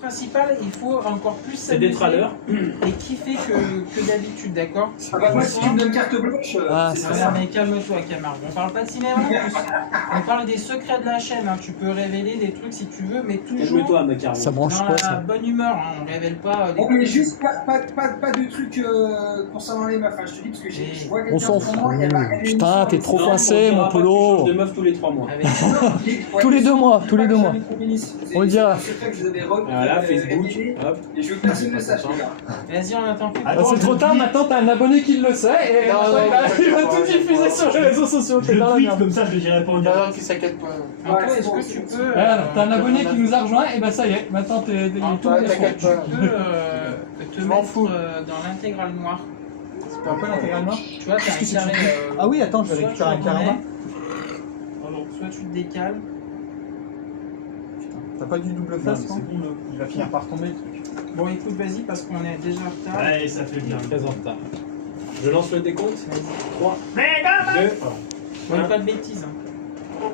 principal, il faut encore plus C'est d'être à l'heure et kiffer que d'habitude, d'accord? Ah bah moi, si tu me donnes carte blanche, c'est très Non, simple. mais calme-toi, Camargue. On parle pas de cinéma en plus. On parle des secrets de la chaîne. Hein. Tu peux révéler des trucs si tu veux, mais toujours Calme-toi, Macaron. Ça branche dans pas, la ça. bonne humeur. Hein. On révèle pas des Bon, mais trucs. juste pas de trucs concernant les meufs. Hein. Je te dis parce que je vois quelqu'un On s'en en ce moment, il y a pas regardé Putain, l'émission, t'es trop c'est- coincé, mon polo. de meuf tous les 3 mois. Avec... Tous les 2 mois, tous les 2 mois. On le dira. C'est vrai que je vous avais repris. Voilà, Facebook, hop. Et je veux que personne ne sache. Vas-y, on attend plus. Ah, c'est trop tard, maintenant t'as un abonné qui le sait et il va tout diffuser sur les réseaux sociaux. Je T'es dans la tweet merde. comme ça, je le dirai pas au direct. Non, qui s'inquiète pas. Antoine, est-ce que tu peux... Regarde, t'as un abonné qui nous a rejoint et bah ça y est, maintenant t'es tout Antoine, le est-ce que monde. tu peux te m'en mettre fous. dans l'intégrale noire? C'est pas quoi l'intégrale noire? Tu vois, t'as un carré... Ah oui, attends, je vais soit récupérer un tu carré. remets, soit tu te décales. T'as pas du double Non, face, mais non? c'est bon, là. Il va finir par tomber le truc. Bon, écoute, vas-y, parce qu'on est déjà en retard. Ouais, ça fait bien. Très en retard. Je lance le décompte. 3, Vas-y. 2, Bon, pas de bêtises. Hein.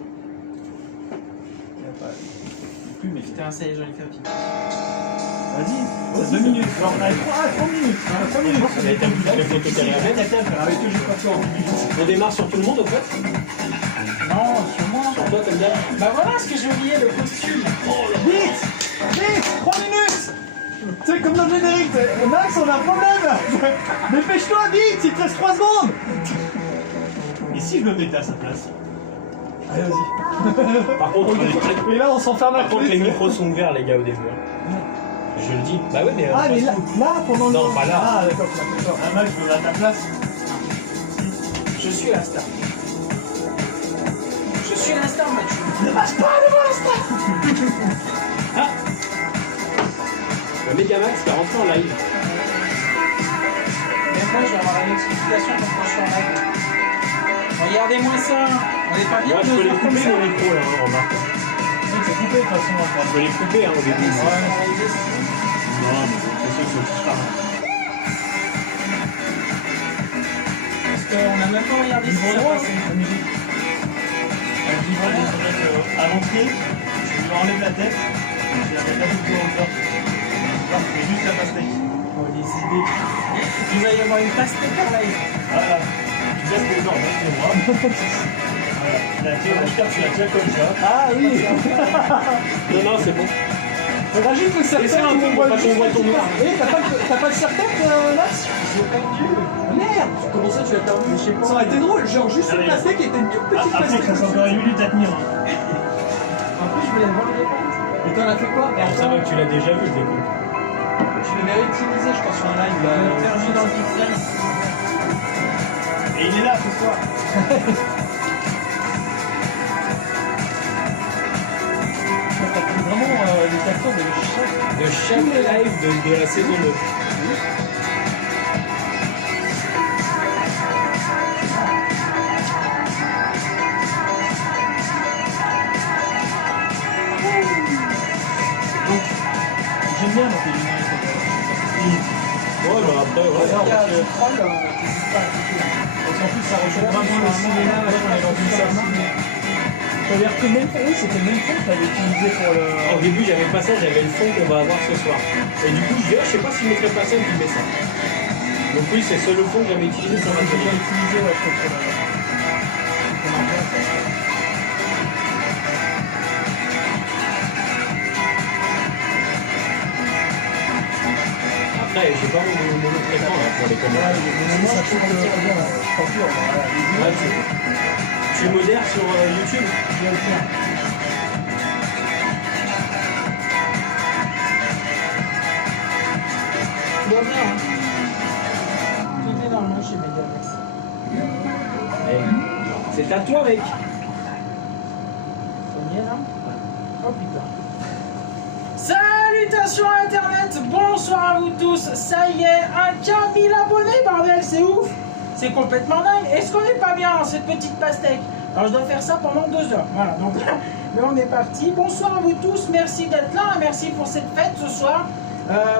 Plus, mais Putain, ça y est, j'en ai fait un petit. Vas-y, 2 minutes. Alors, on a 3 minutes. 3 minutes. Ça va être un petit peu photocarré avec. Avec eux, j'ai pas fait en public. On démarre sur tout le monde en fait. Non, sur moi. Sur toi comme d'hab. Bah voilà ce que j'ai oublié, le costume. Vite! Vite! 3 minutes! Tu sais, comme dans le générique, Max, on a un problème! Dépêche-toi, vite! Il te reste 3 secondes! Et si je me mettais à sa place? Allez, vas-y. Par contre, Et là, on s'enferme à par contre les micros sont ouverts les gars au début. Hein. Je le dis. Bah ouais mais... Ah, mais là, pendant le. Non, pas là. Ah, d'accord, tu m'as fait peur. Ah, Max, je me mets à ta place. Je suis la star. Je suis la star, Mathieu. Ne passe pas devant la star! Le Megamax qui est rentré en live. Mais moi, je vais avoir une explication quand je suis en live. Regardez-moi ça. On est pas bien. Moi je de peux les faire comme couper ça. les micros là, hein, remarque. C'est coupé de toute façon. Je peux les couper hein, au début. Non, mais c'est sûr, faut que je parle. Parce qu'on a même pas regardé si ça passait. La musique. Elle dit voilà, il faudrait qu'à l'entrée, je lui enlève la tête. Je la mets pas du tout encore. Je mets juste la pastèque. Oh, les idées. Il va y avoir une pastèque en live. Voilà. Tu laisses les ordres, c'est moi. Voilà. La carte, tu la tiens comme ça. Ah oui! Non non c'est bon. Rajoute le Laissez serre-tête, un peu pour pas qu'on voit ton noir. Eh, t'as pas de serre-tête, Max? J'ai perdu. Merde! Comment ça, tu l'as perdu? Je sais pas. Ça aurait été drôle, genre juste une Allez. pastèque qui était une toute petite Après, pastèque. ça fait encore une minute à tenir. Hein. En plus, je voulais voir les dépenses. Et t'en as fait quoi? Et Ça va que tu l'as déjà vu le décompte. tu l'avais réutilisé, je pense, sur un live. Perdu dans le pixel. Et il est là ce soir. T'as pris vraiment les captures de chaque. De chaque live de la saison 2. J'aime bien monter les lunettes. Ouais bah après Il y ouais. a le troll, n'hésite pas à cliquer. Parce qu'en plus, ça rejoint vraiment le cinéma, là, on est dans une salle ciné. T'avais repris le même fond, oui, c'était le même fond que t'avais utilisé pour le. Au début j'avais pas ça, j'avais le fond qu'on va avoir ce soir. Et du coup je dis ah, je sais pas si je mettrais pas ça, je mets ça. Donc oui c'est le fond que j'avais utilisé sur Ça ma va déjà télé. utilisé, ouais, je crois que pour l'ambiance. Après j'ai pas mon autre écran là pour les caméras. Ouais, ça change bien la température. Ouais, tu modères sur YouTube. Je vais le faire. Bon, bien. Hein. Tout est normal chez Megamax. C'est à toi mec. On y est là? Oh putain. Salutations Internet, bonsoir à vous tous. Ça y est, un 15 000 abonnés, bordel, c'est ouf. C'est complètement dingue. Est-ce qu'on n'est pas bien dans cette petite pastèque? Alors je dois faire ça pendant 2 heures. Voilà, donc là on est parti. Bonsoir à vous tous, merci d'être là, merci pour cette fête ce soir.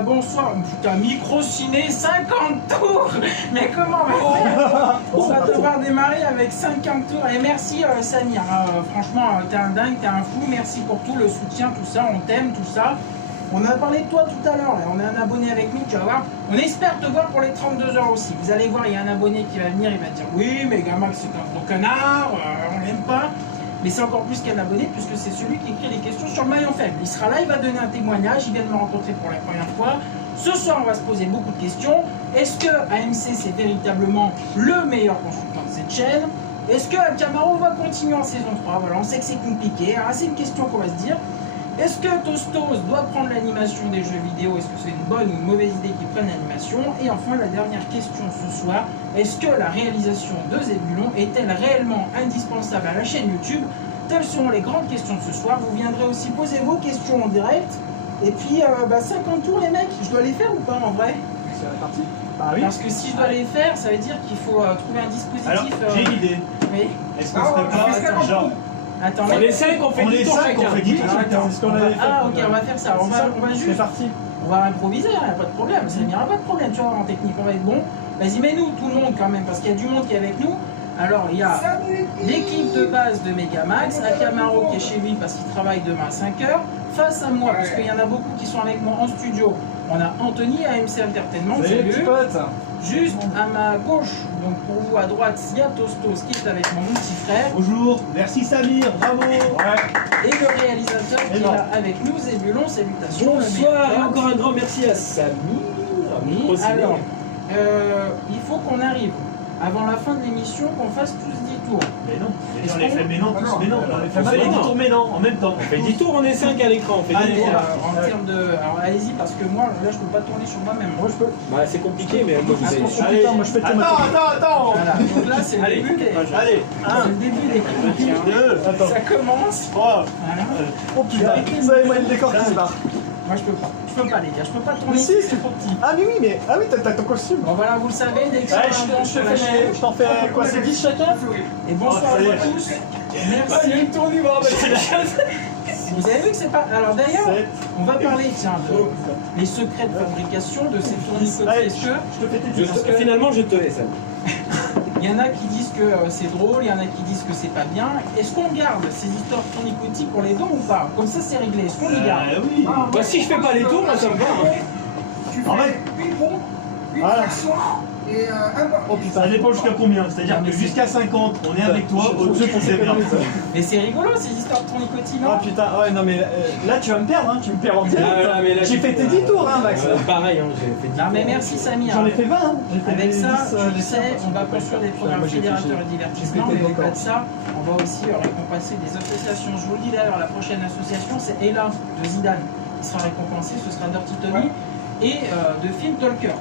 Bonsoir, putain, micro ciné, 50 tours. Mais comment on va faire? On va devoir démarrer avec 50 tours. Et merci Samir, franchement, t'es un dingue, t'es un fou. Merci pour tout le soutien, tout ça, on t'aime, tout ça. On a parlé de toi tout à l'heure, on a un abonné avec nous, tu vas voir. On espère te voir pour les 32 heures aussi. Vous allez voir, il y a un abonné qui va venir, il va dire oui, mais Gamax c'est un gros canard, on l'aime pas. Mais c'est encore plus qu'un abonné puisque c'est celui qui écrit les questions sur le maillon faible. Il sera là, il va donner un témoignage, il vient de me rencontrer pour la première fois. Ce soir, on va se poser beaucoup de questions. Est-ce que AMC c'est véritablement le meilleur consultant de cette chaîne? Est-ce que Camaro va continuer en saison 3? Voilà, on sait que c'est compliqué, hein, c'est une question qu'on va se dire. Est-ce que Tostos doit prendre l'animation des jeux vidéo? Est-ce que c'est une bonne ou une mauvaise idée qu'il prenne l'animation? Et enfin, la dernière question ce soir, est-ce que la réalisation de Zébulon est-elle réellement indispensable à la chaîne YouTube? Telles seront les grandes questions de ce soir. Vous viendrez aussi poser vos questions en direct. Et puis, 50 tours les mecs, je dois les faire ou pas en vrai? C'est la partie. Ah oui. Parce que si je dois les faire, ça veut dire qu'il faut trouver un dispositif... Alors, j'ai une idée. Oui. Est-ce qu'on serait pas, genre, Attends, On est 5, on fait 10 tours chacun. on fait 10 tours Ah, chacun. C'est ce qu'on avait fait. Ah ok, on va faire ça. On va C'est juste... parti. On va improviser, il n'y a pas de problème. Ça n'ira pas de problème, tu vois, en technique, on va être bon. Vas-y, mets-nous tout le monde quand même, parce qu'il y a du monde qui est avec nous. Alors, il y a l'équipe de base de Megamax, Akamaro qui est chez lui parce qu'il travaille demain à 5h. Face à moi, parce qu'il y en a beaucoup qui sont avec moi en studio, on a Anthony, AMC Entertainment, Salut les petits salut. potes. Juste à ma gauche, donc pour vous à droite, il y a Tostos qui est avec mon petit frère. Bonjour, merci Samir, bravo. Ouais. Et le réalisateur qui est là avec nous, Zébulon, salutations. Bonsoir et encore un grand merci à Samir. Oui, alors, il faut qu'on arrive avant la fin de l'émission, qu'on fasse tous 10 tours. Mais non, Est-ce on les qu'on- fait, mais non, tous, mais non. on les fait On fait les maintenant. 10 tours, mais non, en même temps. On fait 10 tours, on est 5 à l'écran. On fait 10 Allez, tours. en termes de... Alors allez-y, parce que moi, là, je peux pas tourner sur moi-même. Moi je peux. Bah, c'est compliqué, mais moi je Attention, sais. Allez, moi je peux te Attends. Voilà, donc là, c'est le Allez, début des... Allez, C'est le début des 2, Attends. Ça commence. 3. Voilà. Oh putain, vous avez moi le décor qui se barre. Moi, je peux pas. Je peux pas, les gars. Je peux pas tourner. Mais si, c'est trop petit. Ah mais oui, mais ah oui, t'as ton costume. Bon, voilà, vous le savez, dès que ça Allez, va un je sur te la fais chaîne. je t'en fais quoi, c'est 10 chacun? Et bonsoir Oh, ça y à est. tous. Merci. tour du bras, Vous avez vu que c'est pas... Alors d'ailleurs, 7. on va parler, tiens, les secrets de fabrication de ces tournicots. Allez, Est-ce que... je te fais tes 10. Finalement, je te laisse. Il y en a qui disent que c'est drôle, il y en a qui disent que c'est pas bien. Est-ce qu'on garde ces histoires tournicotiques pour les dons ou pas? Comme ça, c'est réglé. Est-ce qu'on les garde? Oui. Bah, si je fais pas les tours, moi ça me va. Hein. Tu En vrai. fais une pompe, une Voilà. traction et un bord. Oh Ça putain. dépend jusqu'à combien. C'est-à-dire que jusqu'à 50, on est avec toi, au-dessus, on s'évère. Mais c'est rigolo ces histoires tournicotiques, non? Oh putain, ouais, non mais là tu vas me perdre, hein, tu me perds en direct. Ah, mais là, J'ai fait tes 10 tours, hein, Max. Pareil, hein, j'ai fait 10 Non tours. mais merci Samir. J'en ai fait 20, hein. J'ai fait Avec des ça, 10, tu le des sais, 5. on va construire des programmes Moi, j'ai fait- fédérateurs et j'ai divertissement, pété mais le au-delà de record. ça, on va aussi récompenser des associations. Je vous le dis d'ailleurs, la prochaine association, c'est Ella de Zidane qui sera récompensée, ce sera Dirty Tony, et de Film Talker.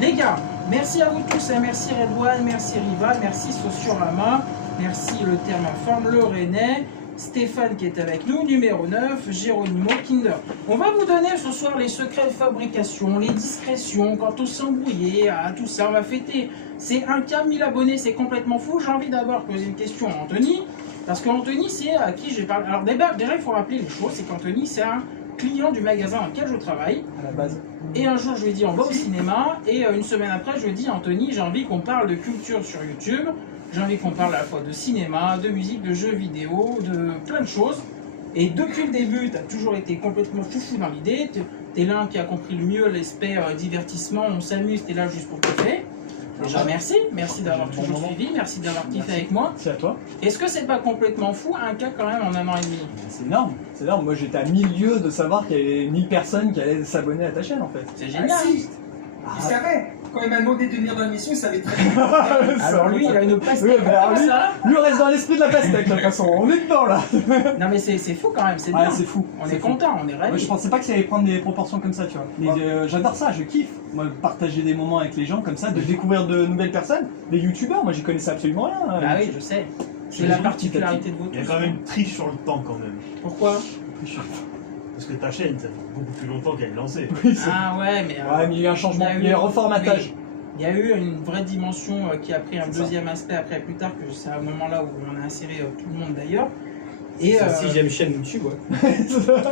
Les gars, merci à vous tous, hein. Merci Redouane, merci Rival, merci Sociorama, merci le terme informe, le Rennais, Stéphane qui est avec nous, numéro 9, Géronimo, Kinder. On va vous donner ce soir les secrets de fabrication, les discrétions, quand on s'embrouillait, tout ça, on va fêter. C'est 1K 1000 abonnés, c'est complètement fou. J'ai envie d'abord poser une question à Anthony, parce qu'Anthony, c'est à qui j'ai parlé. Alors déjà, il faut rappeler les choses, c'est qu'Anthony, c'est un client du magasin dans lequel je travaille. À la base. Et un jour, je lui ai dit, on va au cinéma. Et une semaine après, je lui ai dit, Anthony, j'ai envie qu'on parle de culture sur YouTube. J'ai envie qu'on parle à la fois de cinéma, de musique, de jeux vidéo, de plein de choses. Et depuis le début, tu as toujours été complètement foufou dans l'idée. Tu es l'un qui a compris le mieux l'aspect divertissement, on s'amuse, tu es là juste pour kiffer. Déjà, merci. Merci d'avoir toujours suivi, merci d'avoir kiffé avec moi. C'est à toi. Est-ce que c'est pas complètement fou, un cas quand même en un an et demi? C'est énorme, c'est énorme. Moi j'étais à 1000 lieues de savoir qu'il y avait 1000 personnes qui allaient s'abonner à ta chaîne en fait. C'est Ah, génial. si, il savait. Quand il m'a demandé de venir dans l'émission, il savait très bien. Alors lui, il a une pastèque Oui, bah, alors comme lui, ça. lui reste dans l'esprit de la pastèque de toute façon. On est dedans là. Non mais c'est fou quand même, c'est Ah, bien. c'est fou. On c'est est fou. content, on est Moi je ravis. pensais pas que ça allait prendre des proportions comme ça, tu vois. Mais j'adore ça, je kiffe. Moi, partager des moments avec les gens comme ça, de découvrir de nouvelles personnes, des youtubeurs, moi j'y connaissais absolument rien. Bah oui, je sais. C'est Je la dis particularité de vos Il y a tous. quand même une triche sur le temps quand même. Pourquoi? Parce que ta chaîne, ça fait beaucoup plus longtemps qu'elle est lancée. Oui, c'est- Ah ouais, mais... Ouais, mais il y a eu un changement, il y a eu un reformatage. oui. Il y a eu une vraie dimension qui a pris un C'est ça. deuxième aspect après plus tard, que c'est à un moment là où on a inséré tout le monde d'ailleurs. Et C'est sa 6ème chaîne YouTube, ouais.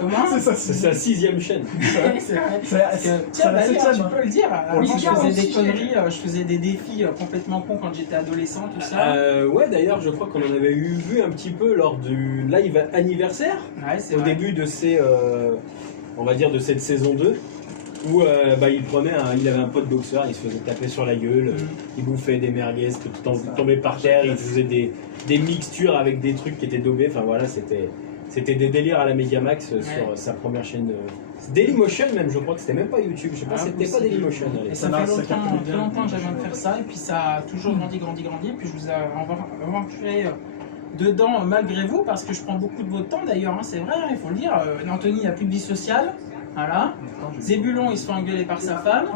comment? C'est ça, C'est sa 6ème chaîne. C'est vrai. C'est Parce que, c'est tiens, la d'ailleurs, 7ème. tu peux le dire. Avant, le je dire faisais aussi, des conneries, je faisais des défis complètement cons quand j'étais adolescent, tout ça. Ouais, d'ailleurs, je crois qu'on en avait vu un petit peu lors du live anniversaire. Ouais, c'est Au vrai. début de ces. on va dire, de cette saison 2. Où il avait un pote boxeur, il se faisait taper sur la gueule, il bouffait des merguez, tout en tombait par terre, il faisait des mixtures avec des trucs qui étaient daubés, enfin voilà, c'était des délires à la Megamax sur sa première chaîne. Dailymotion même, je crois que c'était même pas YouTube, je sais pas, c'était pas Dailymotion. Et ça fait longtemps que j'avais envie de faire ça, et puis ça a toujours grandi, et puis je vous ai rentré dedans malgré vous, parce que je prends beaucoup de votre temps d'ailleurs, hein, c'est vrai, il faut le dire. Anthony, il n'a plus de vie sociale. Voilà. Zébulon, il se fait engueuler par sa femme.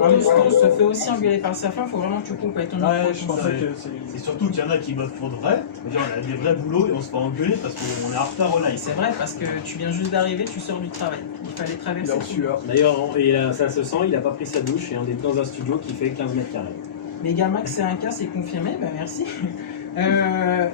Augusto se fait aussi engueuler par sa femme. Faut vraiment que tu coupes avec ton micro. Ouais, je pensais que c'est surtout qu'il y en a qui bossent pour de vrai. On a des vrais boulots et on se fait engueuler parce qu'on est en retard au live. C'est vrai, parce que tu viens juste d'arriver, tu sors du travail. Il fallait traverser. en sueur. D'ailleurs, ça se sent, il a pas pris sa douche et on est dans un studio qui fait 15 mètres carrés. Megamax, c'est un cas, c'est confirmé, ben merci.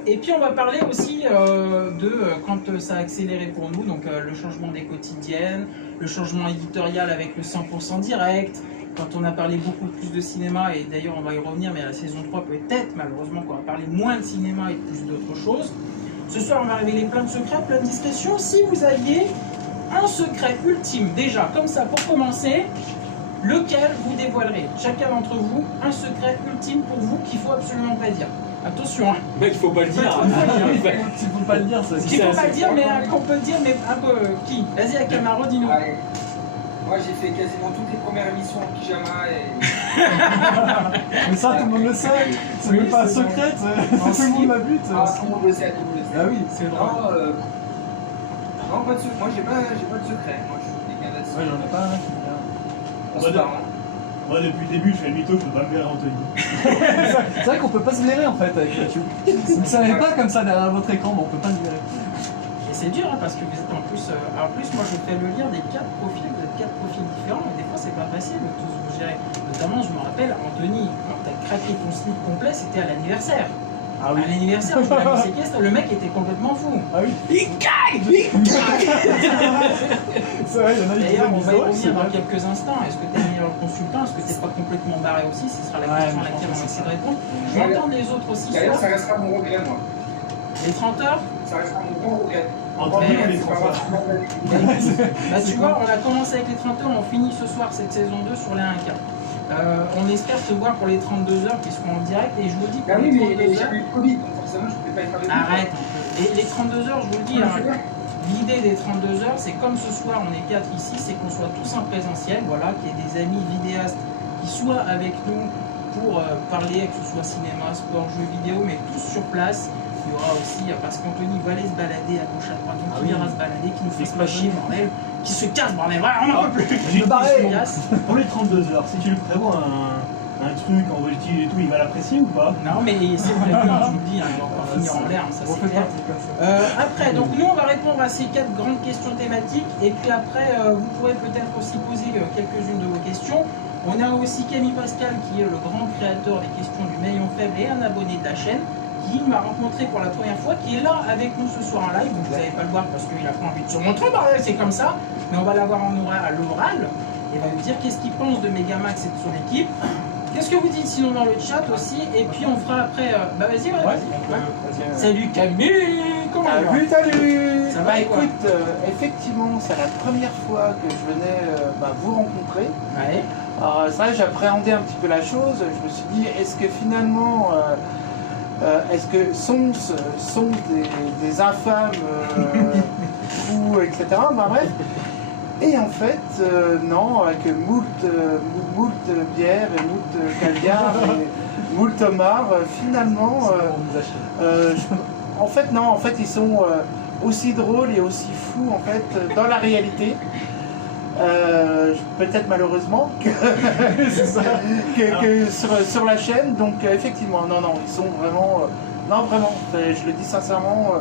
Et puis on va parler aussi de quand ça a accéléré pour nous, donc le changement des quotidiennes, le changement éditorial avec le 100% direct, quand on a parlé beaucoup plus de cinéma, et d'ailleurs on va y revenir, mais à la saison 3 peut-être malheureusement qu'on va parler moins de cinéma et plus d'autres choses. Ce soir on va révéler plein de secrets, plein de discrétions. Si vous aviez un secret ultime, déjà comme ça pour commencer, lequel vous dévoilerez? Chacun d'entre vous, un secret ultime pour vous qu'il faut absolument pas dire. Attention, hein. Mec, il faut pas le dire. Tu peux pas le dire, ça. Qu'il faut pas le dire, mais qu'on peut le dire, mais un peu qui? Vas-y, à Camaro, dis-nous. Allez. Moi j'ai fait quasiment toutes les premières émissions en pyjama et. Mais ça, tout le monde le sait. C'est Oui, même pas un c'est secret, tout le monde l'a vu. Ah, tout le monde le sait, tout le monde le sait. Ah oui, C'est drôle. Non, pas de secret. Moi j'ai pas de secret. Moi je suis quelqu'un d'assez. Ouais, j'en ai pas un qui vient. Transparent. Moi, depuis le début, je fais le mytho, je peux pas me blairer Anthony. C'est vrai qu'on peut pas se blairer en fait avec YouTube. Vous ne savez pas comme ça derrière votre écran, mais on peut pas se blairer. Et c'est dur, hein, parce que vous êtes en plus. En plus, moi je fais le lien des 4 profils, vous êtes 4 profils différents, et des fois c'est pas facile de tous vous gérer. Notamment, je me rappelle, Anthony, quand t'as craqué ton slip complet, c'était à l'anniversaire. Ah oui. À l'anniversaire, je l'ai mis séquestre, le mec était complètement fou. Ah oui. Il caille. C'est vrai, il y en a qui D'ailleurs, on disent va y ouais, revenir c'est dans vrai. quelques instants. Est-ce que tu es meilleur consultant? Est-ce que tu n'es pas complètement barré aussi? Ce sera la question à laquelle on va essayer de répondre. J'entends les autres aussi. D'ailleurs, Soit ça restera mon regret, moi. les 30 heures. Ça restera mon grand regret. Anthony, Ouais, les C'est pas François. grave. Bah, tu vois, on a commencé avec les 30 heures, on finit ce soir cette saison 2 sur les 1K. On espère te voir pour les 32 heures puisqu'on est en direct, et je vous le dis pour Ah oui, les mais 32 heures. j'ai eu le Covid, donc forcément je ne pouvais pas être avec vous. Arrête. Et les 32 heures, je vous le dis, hein, l'idée des 32 heures, c'est comme ce soir, on est 4 ici, c'est qu'on soit tous en présentiel, voilà, qu'il y ait des amis vidéastes qui soient avec nous pour parler, que ce soit cinéma, sport, jeux vidéo, mais tous sur place. Il y aura aussi, parce qu'Anthony va aller se balader à gauche à droite, donc il viendra se balader, qui nous fasse pas chier, bordel, qui se casse, bordel, voilà, on n'en peut plus. J'ai Qui se casse. Pour les 32 heures, si tu lui prévois un truc en voltige et tout, il va l'apprécier ou pas? Non, mais c'est vrai, je vous le dis, hein, il va encore finir en l'air, hein, ça c'est clair. Après, donc nous on va répondre à ces 4 grandes questions thématiques, et puis après vous pourrez peut-être aussi poser quelques-unes de vos questions. On a aussi Camille Pascal qui est le grand créateur des questions du maillon faible et un abonné de la chaîne, qui m'a rencontré pour la première fois, qui est là avec nous ce soir en live. Donc vous n'allez pas le voir parce qu'il a pas envie de se montrer, bordel, c'est comme ça, mais on va l'avoir à l'oral, et il va nous dire qu'est-ce qu'il pense de Megamax et de son équipe. Qu'est-ce que vous dites sinon dans le chat aussi, et puis on fera après. Bah vas-y, ouais, vas-y. Salut Camille, comment ça va? Salut. Ça va, quoi? Écoute, effectivement, c'est la première fois que je venais vous rencontrer. Ouais. Alors c'est vrai, j'appréhendais un petit peu la chose. Je me suis dit, est-ce que finalement, est-ce que sont des infâmes fous, etc. Bah bref. Et en fait, non, avec moult bières et moult caviar et moult homards, finalement, en fait, non, en fait, ils sont aussi drôles et aussi fous, en fait, dans la réalité. Peut-être malheureusement que, que sur la chaîne. Donc, effectivement, non, ils sont vraiment, non, vraiment, je le dis sincèrement,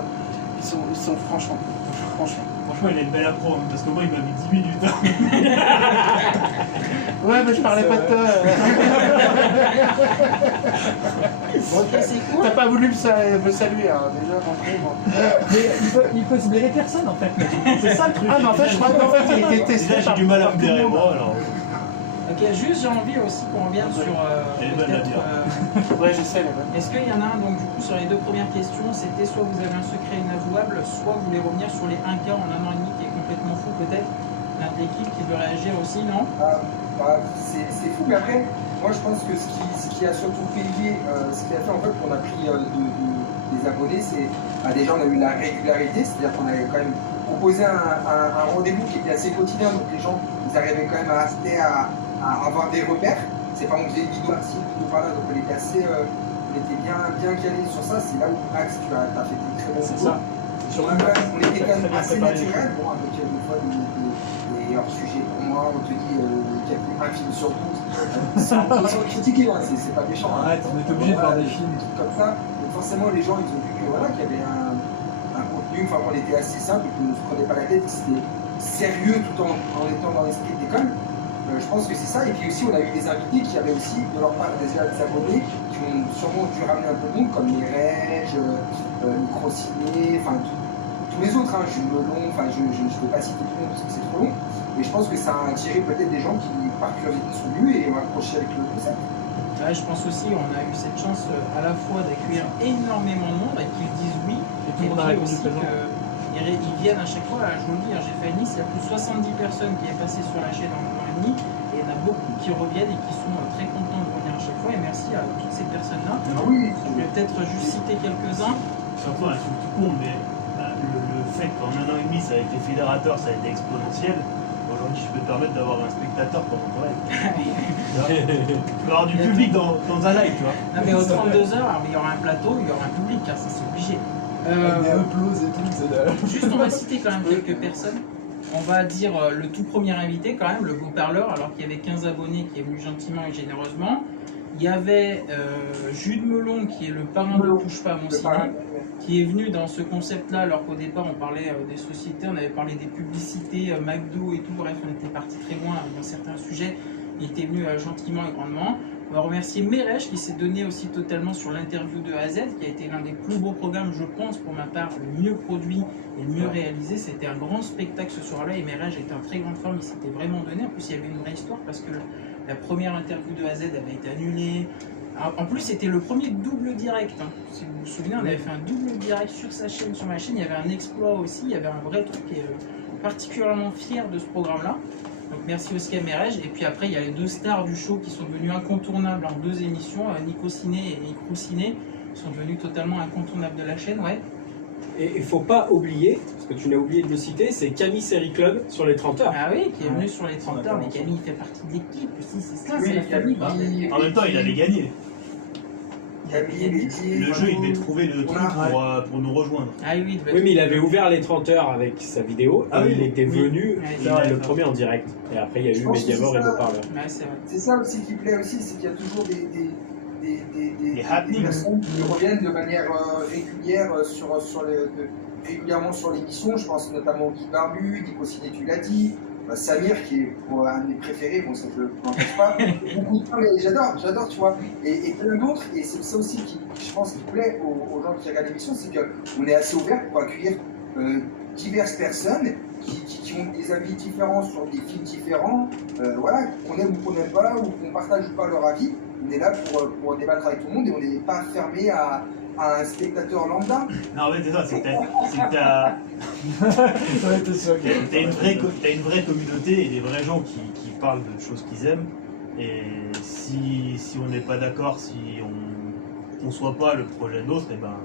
ils sont franchement. Franchement, il a une belle appro, hein, parce que moi, il m'a mis 10 minutes. Ouais, mais je parlais pas de toi. Ok, c'est cool. T'as pas voulu me saluer, hein, déjà, bon. Mais il peut se blairer personne en fait. C'est ça le truc. Ah, mais en fait, je crois qu'en fait, il était testé. Déjà, j'ai du mal à me blairer, moi, alors. Ok, juste j'ai envie aussi qu'on revienne sur Elle est bonne, la peut-être. Ouais, j'essaie, là. Est-ce qu'il y en a un, donc du coup sur les 2 premières questions, c'était soit vous avez un secret inavouable, soit vous voulez revenir sur les 1K en 1 an et demi qui est complètement fou peut-être. L'un de l'équipe qui veut réagir aussi, non? C'est fou, mais après, moi je pense que ce qui a surtout payé, ce qui a fait en fait qu'on a pris des abonnés, c'est déjà on a eu la régularité, c'est-à-dire qu'on avait quand même proposé un rendez-vous qui était assez quotidien, donc les gens ils arrivaient quand même à avoir des repères. C'est pas on faisait une vidéo par-ci, une vidéo par-là, donc on était assez, on était bien calé sur ça. C'est là où Max, tu as fait des très bons boulot. On était quand même assez naturel, bon, avec des fois des hors-sujets pour moi, on te dit qu'il y a plus un film sur 12, sans critiquer, hein, c'est pas méchant. Arrête, on est obligé de voir des films. Des trucs comme ça. Donc forcément, les gens, ils ont vu que voilà, qu'il y avait un contenu, enfin, on était assez simple, qu'on ne se prenait pas la tête, c'était sérieux tout en étant dans l'esprit d'école. Je pense que c'est ça, et puis aussi on a eu des invités qui avaient aussi de leur part des abonnés qui ont sûrement dû ramener un peu de monde, comme les Reg, Microciné, enfin tous les autres, hein, Jules Melon, enfin je ne peux pas citer tout le monde parce que c'est trop long, mais je pense que ça a attiré peut-être des gens qui par curiosité sont venus et ont accroché avec le concept. Ouais, je pense aussi on a eu cette chance à la fois d'accueillir énormément de monde et qu'ils disent oui, Et tout le monde a répondu présent. Ils viennent à chaque fois, je vous le dis, j'ai fait à Nice, il y a plus de 70 personnes qui est passé sur la chaîne en un an et demi, et il y en a beaucoup qui reviennent et qui sont très contents de revenir à chaque fois, et merci à toutes ces personnes-là. Oui. Je vais peut-être juste citer quelques-uns. Surtout un truc tout con, mais le fait qu'en un an et demi ça a été fédérateur, ça a été exponentiel. Aujourd'hui, je peux te permettre d'avoir un spectateur pendant ton live. Tu peux avoir du public dans un live, tu vois. Non, mais aux 32 heures, il y aura un plateau, il y aura un public, car ça c'est obligé. Avec des uploads et tout, c'est Juste, on va citer quand même quelques personnes. On va dire le tout premier invité, quand même, le beau-parleur, alors qu'il y avait 15 abonnés qui est venu gentiment et généreusement. Il y avait Jules Melon, qui est le parrain de Touche pas à mon ciné, qui est venu dans ce concept-là, alors qu'au départ, on parlait des sociétés, on avait parlé des publicités, McDo et tout. Bref, on était parti très loin dans certains sujets. Il était venu gentiment et grandement. On va remercier Merech qui s'est donné aussi totalement sur l'interview de A à Z, qui a été l'un des plus beaux programmes, je pense, pour ma part, le mieux produit et le mieux réalisé. C'était un grand spectacle ce soir-là et Merech était en très grande forme, il s'était vraiment donné. En plus, il y avait une vraie histoire parce que la première interview de A à Z avait été annulée. En plus, c'était le premier double direct. Hein. Si vous vous souvenez, on avait fait un double direct sur sa chaîne, sur ma chaîne. Il y avait un exploit aussi, il y avait un vrai truc et particulièrement fier de ce programme-là. Donc merci aussi à Merech. Et puis après, il y a les deux stars du show qui sont devenus incontournables en deux émissions, Nico Ciné et Micro Ciné, qui sont devenus totalement incontournables de la chaîne, ouais. Et il faut pas oublier, parce que tu l'as oublié de le citer, c'est Camille Série Club sur les 30 heures. Ah oui, qui est venu sur les 30 heures, mais Camille fait partie de l'équipe aussi, c'est ça, c'est la famille. En même temps, il avait gagné. Le jeu, il devait trouver le truc pour nous rejoindre. Ah oui, oui, mais il avait ouvert les 30 heures avec sa vidéo, et il était venu le premier en direct. Et après, il y a eu Mediamore et Beau-Parleur. Ouais, c'est vrai. C'est ça aussi qui plaît aussi, c'est qu'il y a toujours happenings. des personnes qui reviennent de manière régulière régulièrement sur l'émission. Je pense notamment au Guy Barbu, Nico Ciné, tu l'as dit. Samir, qui est un de mes préférés, bon ça je n'en cache pas, beaucoup de temps, mais j'adore, tu vois, et plein d'autres, et c'est ça aussi qui, je pense, qui plaît aux gens qui regardent l'émission, c'est qu'on est assez ouvert pour accueillir diverses personnes qui ont des avis différents sur des films différents, voilà, qu'on aime ou qu'on n'aime pas, ou qu'on partage ou pas leur avis, on est là pour débattre avec tout le monde, et on n'est pas fermé à un spectateur lambda. Non, en fait, c'est ça, c'est que t'as une vraie communauté et des vrais gens qui parlent de choses qu'ils aiment. Et si on n'est pas d'accord, si on ne conçoit pas le projet d'autres, et ben,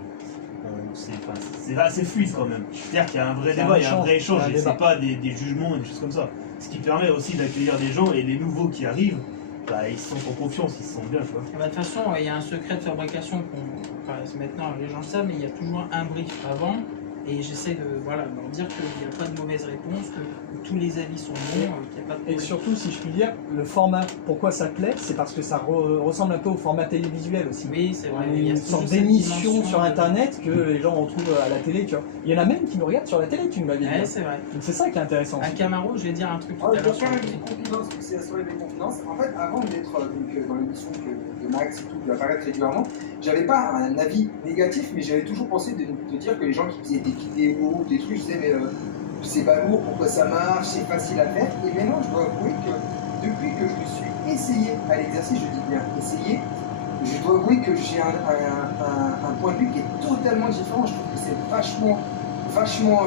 c'est assez fluide quand même. C'est-à-dire qu'il y a un vrai débat, il y a un vrai échange, et c'est pas des jugements et des choses comme ça. Ce qui permet aussi d'accueillir des gens et les nouveaux qui arrivent. Bah, ils se sentent en confiance, ils se sentent bien, tu vois. De toute façon, il y a un secret de fabrication maintenant les gens le savent, mais il y a toujours un brief avant. Et j'essaie de leur dire qu'il n'y a pas de mauvaise réponse, que tous les avis sont bons, qu'il n'y a pas de problème. Et surtout, si je puis dire, le format, pourquoi ça plaît, c'est parce que ça ressemble un peu au format télévisuel aussi. Oui, c'est vrai. Il y a une sorte d'émission sur Internet que les gens retrouvent à la télé, tu vois. Il y en a même qui nous regardent sur la télé, tu m'avais dit. Ouais, c'est vrai. Donc c'est ça qui est intéressant. À Camaro, je vais dire un truc tout Je à vais l'heure. faire une confidence, parce que c'est la soirée des confidences. En fait, avant d'être dans l'émission de Max et tout, de apparaître régulièrement, j'avais pas un avis négatif, mais j'avais toujours pensé de dire que les gens qui faisaient des vidéos, des trucs, je disais, mais c'est balourd, pourquoi ça marche, c'est facile à faire. Et maintenant, je dois avouer que depuis que je me suis essayé à l'exercice, je dis bien essayé, je dois avouer que j'ai un point de vue qui est totalement différent. Je trouve que c'est vachement vachement,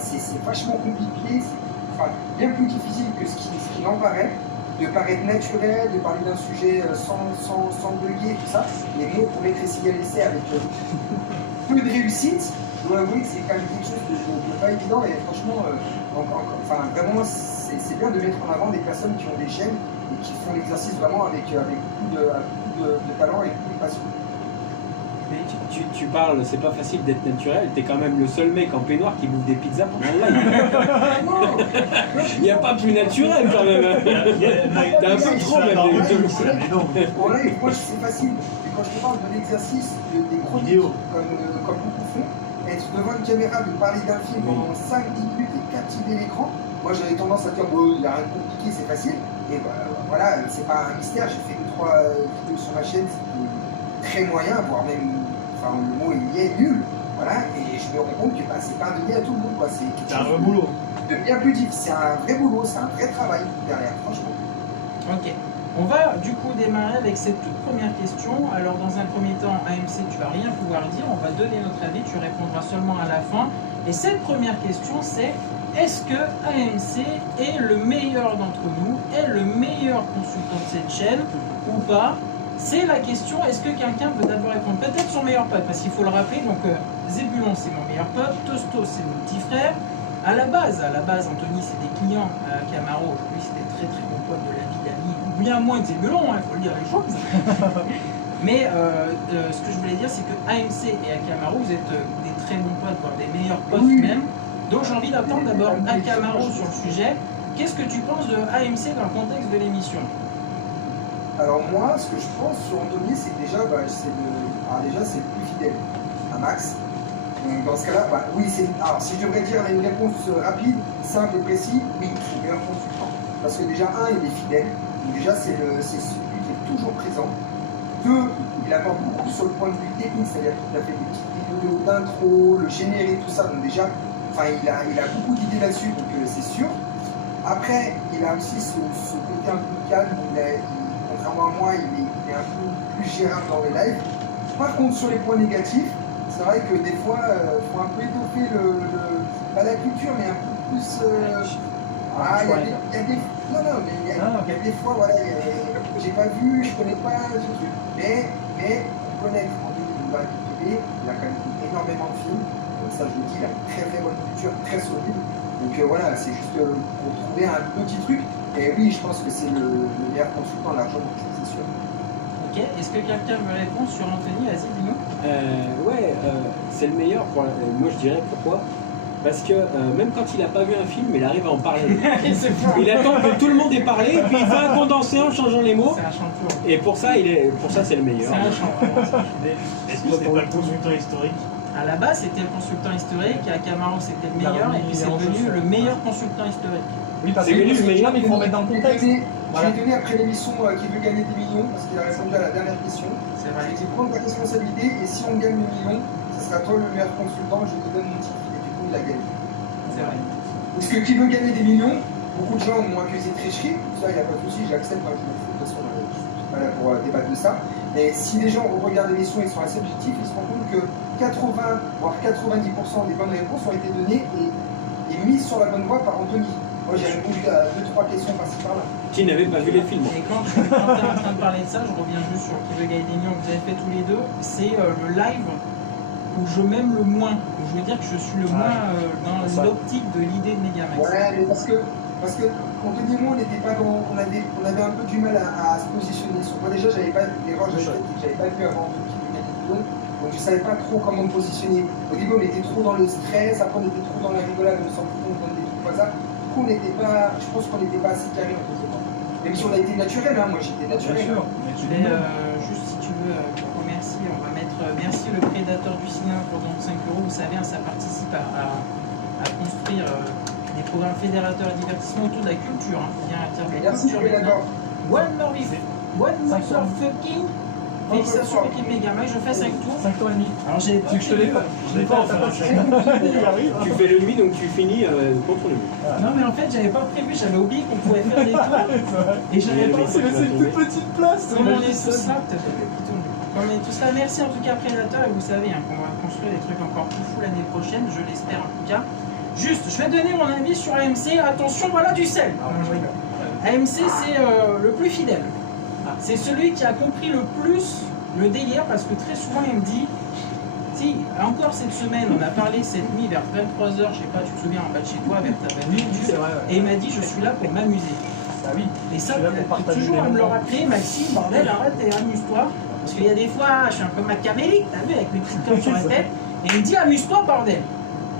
c'est vachement compliqué, bien plus difficile que ce qui en paraît, de paraître naturel, de parler d'un sujet sans bugger et tout ça. Les mots pour mettre les cigales essais avec peu de réussite, je dois avouer que c'est quand même quelque chose de pas évident et franchement, vraiment, c'est bien de mettre en avant des personnes qui ont des chaînes et qui font l'exercice vraiment avec beaucoup de talent et beaucoup de passion. Mais tu parles, c'est pas facile d'être naturel, t'es quand même le seul mec en peignoir qui bouffe des pizzas pendant le live. Il n'y a pas plus naturel quand même. T'as un peu trop même. En live, moi c'est facile. Et quand je te parle de l'exercice des chroniques, comme beaucoup font, être devant une caméra, de parler d'un film pendant 5-10 minutes et captiver l'écran, moi j'avais tendance à dire, il n'y a rien de compliqué, c'est facile. Et voilà, c'est pas un mystère, j'ai fait 2-3 vidéos sur ma chaîne, c'était très moyen, voire même, le mot il est nul. Voilà, et je me rends compte que c'est pas donné à tout le monde, quoi. C'est un vrai boulot. De bien plus difficile, c'est un vrai boulot, c'est un vrai travail derrière, franchement. Ok. On va du coup démarrer avec cette toute première question. Alors dans un premier temps, AMC, tu vas rien pouvoir dire, on va donner notre avis, tu répondras seulement à la fin. Et cette première question, c'est est-ce que AMC est le meilleur d'entre nous, est le meilleur consultant de cette chaîne ou pas? C'est la question, est-ce que quelqu'un peut d'abord répondre? Peut-être son meilleur pote, parce qu'il faut le rappeler, donc Zébulon c'est mon meilleur pote, Tosto c'est mon petit frère. À la base, Anthony c'est des clients à Camaro, aujourd'hui c'est des très très bons potes de la vie d'amis, bien moins de Zébulon, il faut le dire les choses. Mais ce que je voulais dire, c'est que AMC et Akamaro, vous êtes des très bons potes, voire des meilleurs potes même. Donc j'ai envie d'attendre d'abord Akamaro sur le sujet. Qu'est-ce que tu penses de AMC dans le contexte de l'émission? Alors moi, ce que je pense sur Anthony, c'est que déjà, c'est le plus fidèle, un max. Donc dans ce cas-là, oui, alors si je devrais dire une réponse rapide, simple et précis, oui, c'est le meilleur consultant. Parce que déjà, il est fidèle, donc déjà c'est celui qui est toujours présent. 2, il apporte beaucoup sur le point de vue technique, c'est-à-dire qu'il a fait des petites vidéos d'intro, le générique, tout ça, donc déjà, il a beaucoup d'idées là-dessus, donc c'est sûr. Après, il a aussi ce côté un peu calme, contrairement à moi, il est un peu plus gérable dans les lives. Par contre, sur les points négatifs, c'est vrai que des fois, il faut un peu étoffer pas la culture, mais un peu plus. Il y a des fois, voilà, j'ai pas vu, je connais pas ce truc. Mais on connaît Anthony Boulevard, il a quand même fait énormément de films. Donc ça, je le dis, il a une très très bonne culture, très solide. Donc voilà, c'est juste pour trouver un petit truc. Et oui, je pense que c'est le meilleur consultant largement, c'est sûr. Ok, est-ce que quelqu'un veut répondre sur Anthony? Vas-y, dis-nous. C'est le meilleur. Moi, je dirais pourquoi. Parce que même quand il n'a pas vu un film, il arrive à en parler. Il attend que tout le monde ait parlé, puis il fait un condensé en changeant les mots. C'est un champion. Et pour ça, c'est le meilleur. C'est un champion. Est-ce que c'est pas le consultant historique? À la base, c'était le consultant historique, à Camaro, c'était le meilleur, et puis c'est devenu le meilleur consultant historique. Oui, parce C'est que lui le meilleur, il faut remettre dans le contexte. Je l'ai donné après l'émission qui veut gagner des millions, parce qu'il a répondu à la dernière question. C'est vrai. J'ai dit prendre ta responsabilité, et si on gagne le million, ce sera toi le meilleur consultant, je te donne mon titre. Et du coup, il a gagné. C'est vrai. Parce que qui veut gagner des millions, beaucoup de gens m'ont accusé de tricherie, ça, il n'y a pas de souci, j'accepte, je m'en fous, de toute façon, je ne suis pas là pour débattre de ça. Mais si les gens regardent l'émission et sont assez objectifs, ils se rendent compte que 80 voire 90% des bonnes réponses ont été données et mises sur la bonne voie par Anthony. Moi j'ai répondu à 2-3 questions par-ci par-là. Qui n'avait pas vu les films. Et quand tu es en train de parler de ça, je reviens juste sur Qui veut gagner des millions que vous avez fait tous les deux, c'est le live où je m'aime le moins, où je veux dire que je suis le moins dans l'optique de l'idée de Megamax. Ouais, mais parce que Anthony et moi, on avait un peu du mal à se positionner. Sur moi déjà, j'avais pas l'erreur, j'avais pas vu avant de Qui veut gagner des millions. Donc je savais pas trop comment me positionner. Au début, on était trop dans le stress, après on était trop dans la rigolade, on s'en fout, on donne des trucs comme ça. Du coup, je pense qu'on n'était pas assez carré en fait. Même si on a été naturel, hein, moi j'étais naturel. Bien sûr. Mais juste si tu veux, pour remercier, on va mettre merci le prédateur du cinéma pour 5 €. Vous savez, ça participe à construire des programmes fédérateurs et divertissement autour de la culture. Bien attirer la Merci culture. prédateur. One more fucking. Félicitations à l'équipe Megamax, je fais 5 tours. 5 tours et demi. Alors j'ai Tu veux que je te les fasse? Je l'ai pas en fait. Il arrive. Tu fais le demi, donc tu finis contre le mur. Non mais en fait j'avais pas prévu, j'avais oublié qu'on pouvait faire des tours. Et j'avais pas C'est laissé une toute petite place. Comme on est tous là, peut-être. Comme on est tous là, merci en tout cas Prédateur, et vous savez qu'on va construire construire des trucs encore plus fous l'année prochaine, je l'espère en tout cas. Juste, je vais donner mon avis sur AMC. Attention, voilà du sel. Non, je rigole. AMC, c'est le plus fidèle. C'est celui qui a compris le plus le délire, parce que très souvent, il me dit, si, encore cette semaine, on a parlé cette nuit vers 23h, je sais pas, tu te souviens, en bas de chez toi, vers ta famille, c'est vrai, ouais. et il m'a dit, je suis là pour m'amuser. Bah oui. Et ça, Je suis là pour faut partager toujours des à me le moments. rappeler, Maxime, bordel, arrête et amuse-toi. Parce qu'il y a des fois, je suis un peu machiavélique, t'as vu, avec mes petites cornes sur la tête, et il me dit, amuse-toi, bordel.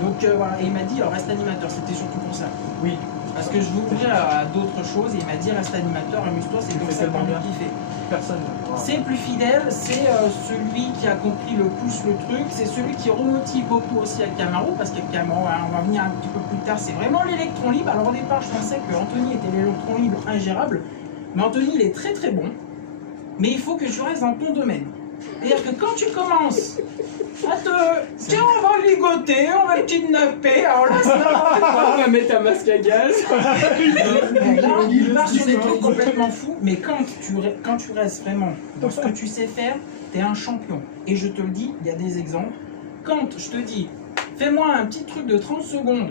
Donc voilà, et il m'a dit, reste animateur, c'était surtout pour ça. Oui. Parce que je veux ouvrir à d'autres choses, et il m'a dit, reste animateur, amuse-toi, c'est comme ça qu'on tellement bien. kiffer. Personne. Voilà. C'est le plus fidèle, c'est celui qui a compris le plus le truc, c'est celui qui remotive beaucoup aussi à Camaro, parce que Camaro, on va venir un petit peu plus tard, c'est vraiment l'électron libre. Alors au départ, je pensais que Anthony était l'électron libre ingérable, mais Anthony, il est très très bon, mais il faut que tu restes dans ton domaine. C'est-à-dire que quand tu commences à te... Tiens, on va le ligoter, on va le kidnapper, alors là, c'est n'importe quoi. On va mettre un masque à gaz. Là, il part sur des trucs complètement fous, mais quand tu restes vraiment dans ce que tu sais faire, t'es un champion. Et je te le dis, il y a des exemples. Quand je te dis, fais-moi un petit truc de 30 secondes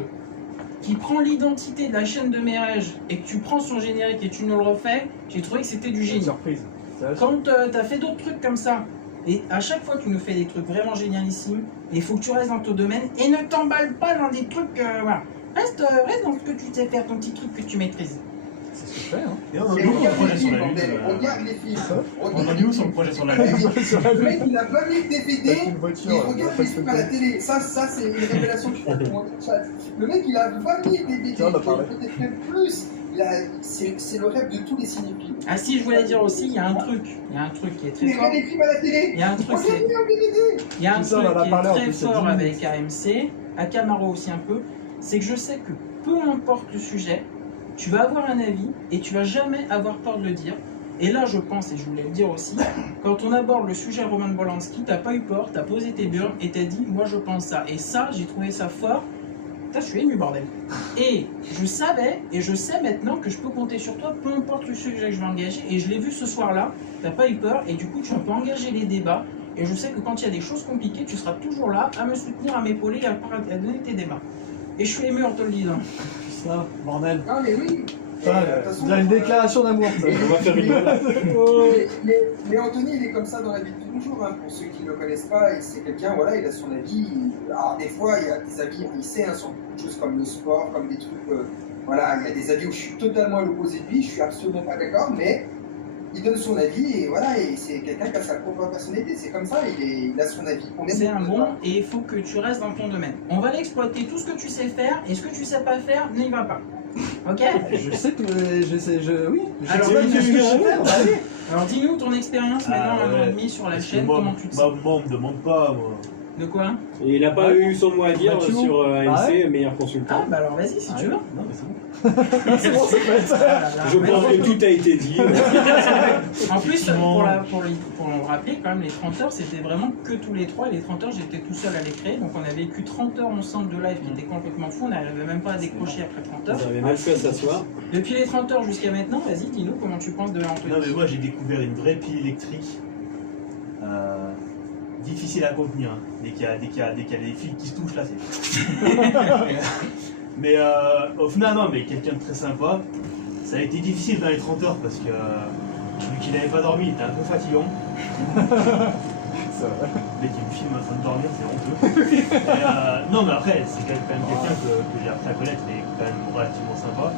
qui prend l'identité de la chaîne de Merege et que tu prends son générique et tu nous le refais, j'ai trouvé que c'était du Une génie. surprise. C'est vrai. Quand tu as fait d'autres trucs comme ça, et à chaque fois tu nous fais des trucs vraiment génialissimes, il faut que tu restes dans ton domaine et ne t'emballe pas dans des trucs. Voilà. Reste dans ce que tu sais faire, ton petit truc que tu maîtrises. C'est ce que je fais, hein. Et on a Et nous le regarde projet les sur films, la bordel, lune. regarde les films. On en est où sur le projet sur la lune? Le mec, il a pas mis le DVD, Avec une voiture, il on va regarde pas les se films à la foutre. télé. Ça c'est une révélation que tu vas commenter dans le chat. Le mec, il a pas mis le DVD, Tiens, on en a parlé. peut-être même plus. C'est le rêve de tous les cinéphiles. Ah si, je voulais dire aussi, il y a un truc qui est très Mais fort. regarde les films à la télé. Il y a un truc, Regarde c'est- le DVD. il y a un Tout ça, on en a truc qui parlé, est en très plus, il y a fort 10 avec AMC, à Camaro aussi un peu, c'est que je sais que peu importe le sujet, tu vas avoir un avis et tu vas jamais avoir peur de le dire. Et là, je pense, et je voulais le dire aussi, quand on aborde le sujet Roman Polanski, t'as pas eu peur, t'as posé tes burnes et t'as dit, moi je pense ça. Et ça, j'ai trouvé ça fort. Putain, je suis ému, bordel. Et je savais, et je sais maintenant que je peux compter sur toi, peu importe le sujet que je vais engager. Et je l'ai vu ce soir-là, t'as pas eu peur, et du coup, tu peux engager les débats. Et je sais que quand il y a des choses compliquées, tu seras toujours là à me soutenir, à m'épauler et à donner tes débats. Et je suis ému en te le disant. Ça, bordel. Non mais oui. Ça, Et, de toute façon, on dirait une déclaration d'amour, ça. On va faire rigoler. Mais Anthony, il est comme ça dans la vie de tous les jours. Hein. Pour ceux qui ne le connaissent pas, c'est quelqu'un, voilà, il a son avis. Alors, des fois, il y a des avis, il sait hein, sur beaucoup de choses comme le sport, comme des trucs. Voilà, il y a des avis où je suis totalement à l'opposé de lui, je suis absolument pas d'accord, mais il donne son avis et voilà, et c'est quelqu'un qui a sa propre personnalité. C'est comme ça, il a son avis. On aime C'est un beaucoup bon ça. et il faut que tu restes dans ton domaine. On va l'exploiter, tout ce que tu sais faire et ce que tu sais pas faire, n'y va pas. Ok? Je sais que. Oui. Je Alors, sais dis-nous ce que je sais faire. Bah oui. Alors dis-nous ton expérience maintenant, un an et demi sur la Parce que chaîne, moi, comment tu te moi, sens? moi, on me demande pas, moi. De quoi? Et il a pas eu son mot à dire Mathieu. sur Ah AMC, ouais meilleur consultant. Ah bah alors vas-y si tu veux. Non, mais c'est bon. C'est bon, ça peut être. Ah, là, Je mais- pense que tout a été dit. En plus, Effectivement. pour le rappeler, quand même, les 30 heures, c'était vraiment que tous les trois. Et les 30 heures, j'étais tout seul à les créer. Donc, on a vécu 30 heures ensemble de live qui était complètement fou. On n'arrivait même pas à décrocher après 30 heures. Vous avez mal fait à s'asseoir. Depuis les 30 heures jusqu'à maintenant, vas-y, dis-nous comment tu penses de Anthony. Non, mais moi, j'ai découvert une vraie pile électrique. Difficile à contenir. Hein. Dès qu'il y a des fils qui se touchent, là, c'est. Mais au final, non, mais quelqu'un de très sympa. Ça a été difficile dans les 30 heures parce que vu qu'il n'avait pas dormi, il était un peu fatigant. C'est vrai. Le mec, il me filme en train de dormir, c'est honteux. Et, non, mais après, c'est quand même quelqu'un que j'ai appris à connaître et quand même relativement sympa.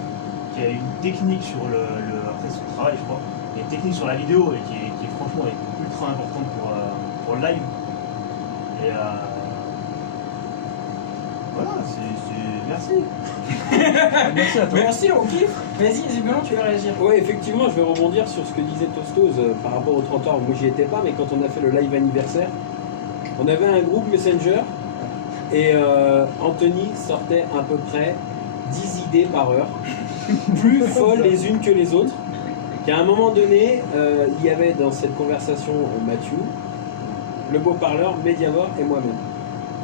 Qui a une technique sur après son travail, je crois. Il y a une technique sur la vidéo et qui est franchement ultra importante pour le live. Et voilà, merci. Merci à toi. Merci, on kiffe. Vas-y, Zébulon, tu veux réagir. Ouais, effectivement, je vais rebondir sur ce que disait Tostos par rapport aux 30 heures. Moi, j'y étais pas, mais quand on a fait le live anniversaire, on avait un groupe Messenger et Anthony sortait à peu près 10 idées par heure, plus folles les unes que les autres. Qu'à un moment donné, il y avait dans cette conversation Mathieu, le beau-parleur, Mediavor et moi-même.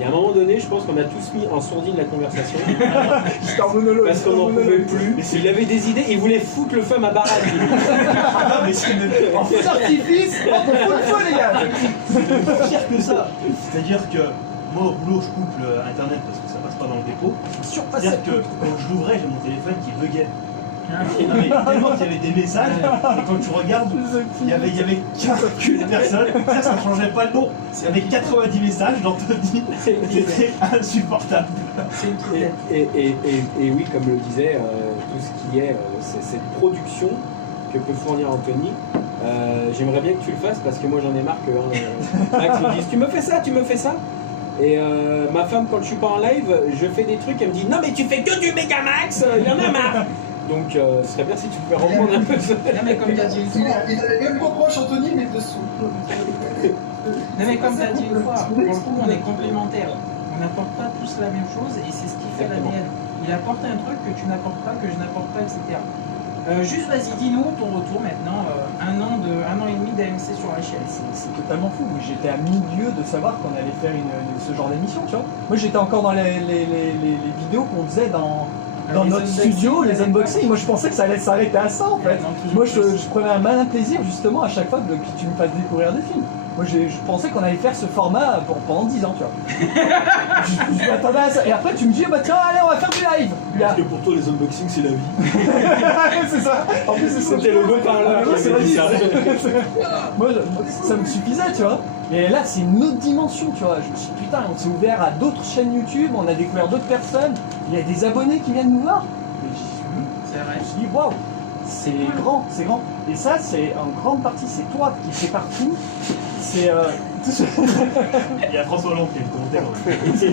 Et à un moment donné, je pense qu'on a tous mis en sourdine la conversation J'étais en monologue. parce qu'on n'en pouvait plus. Il avait des idées, il voulait foutre le feu à ma baraque. Non, mais c'est En feu d'artifice, on te fout le feu, les gars. pire que ça. C'est-à-dire que moi au boulot je coupe internet parce que ça passe pas dans le dépôt. C'est-à-dire que quand je l'ouvrais, j'ai mon téléphone qui buguait. Non, mais tellement qu'il y avait des messages, et quand tu regardes, il y avait qu'une personne, ça ne changeait pas le nom. Il y avait 90 messages dans Tony, c'était insupportable. Et oui, comme le disait, tout ce qui est cette production que peut fournir Anthony, j'aimerais bien que tu le fasses parce que moi j'en ai marre que Max me dise tu me fais ça. Et ma femme, quand je suis pas en live, je fais des trucs, elle me dit non mais tu fais que du Megamax, il y en a marre. Donc ce serait bien si tu pouvais reprendre un peu ça. Non mais comme tu as dit une Il fois, a les mêmes reproches, Anthony, mais dessous. non, mais comme tu as dit une fois, pour le coup on est complémentaires. On n'apporte pas tous la même chose et c'est ce qui fait Exactement. l'ADN. Il apporte un truc que tu n'apportes pas, que je n'apporte pas, etc. Juste vas-y, dis-nous ton retour maintenant, un an et demi d'AMC sur la chaîne. C'est totalement fou. Moi, j'étais à milieu de savoir qu'on allait faire ce genre d'émission, tu vois. Moi, j'étais encore dans les vidéos qu'on faisait dans Les notre studio, les unboxings. Moi, je pensais que ça allait s'arrêter à ça, en fait. Non, toujours Moi, plus. je prenais un malin plaisir, justement, à chaque fois que tu me fasses découvrir des films. Moi, je pensais qu'on allait faire ce format pendant 10 ans, tu vois. je m'attendais à ça. Et après, tu me dis, bah tiens, allez, on va faire du live. Parce que pour toi, les unboxings, c'est la vie. C'est ça. En plus, C'était le haut-parleur qui avait dit ça. Moi, ça me suffisait, tu vois. Et là, c'est une autre dimension, tu vois. Je me suis dit, putain, on s'est ouvert à d'autres chaînes YouTube, on a découvert d'autres personnes. Il y a des abonnés qui viennent nous voir. Et C'est vrai. je me suis dit, waouh, c'est grand, c'est grand. Et ça, c'est en grande partie, c'est toi qui fais partout. C'est. Il y a François Hollande qui a le commentaire.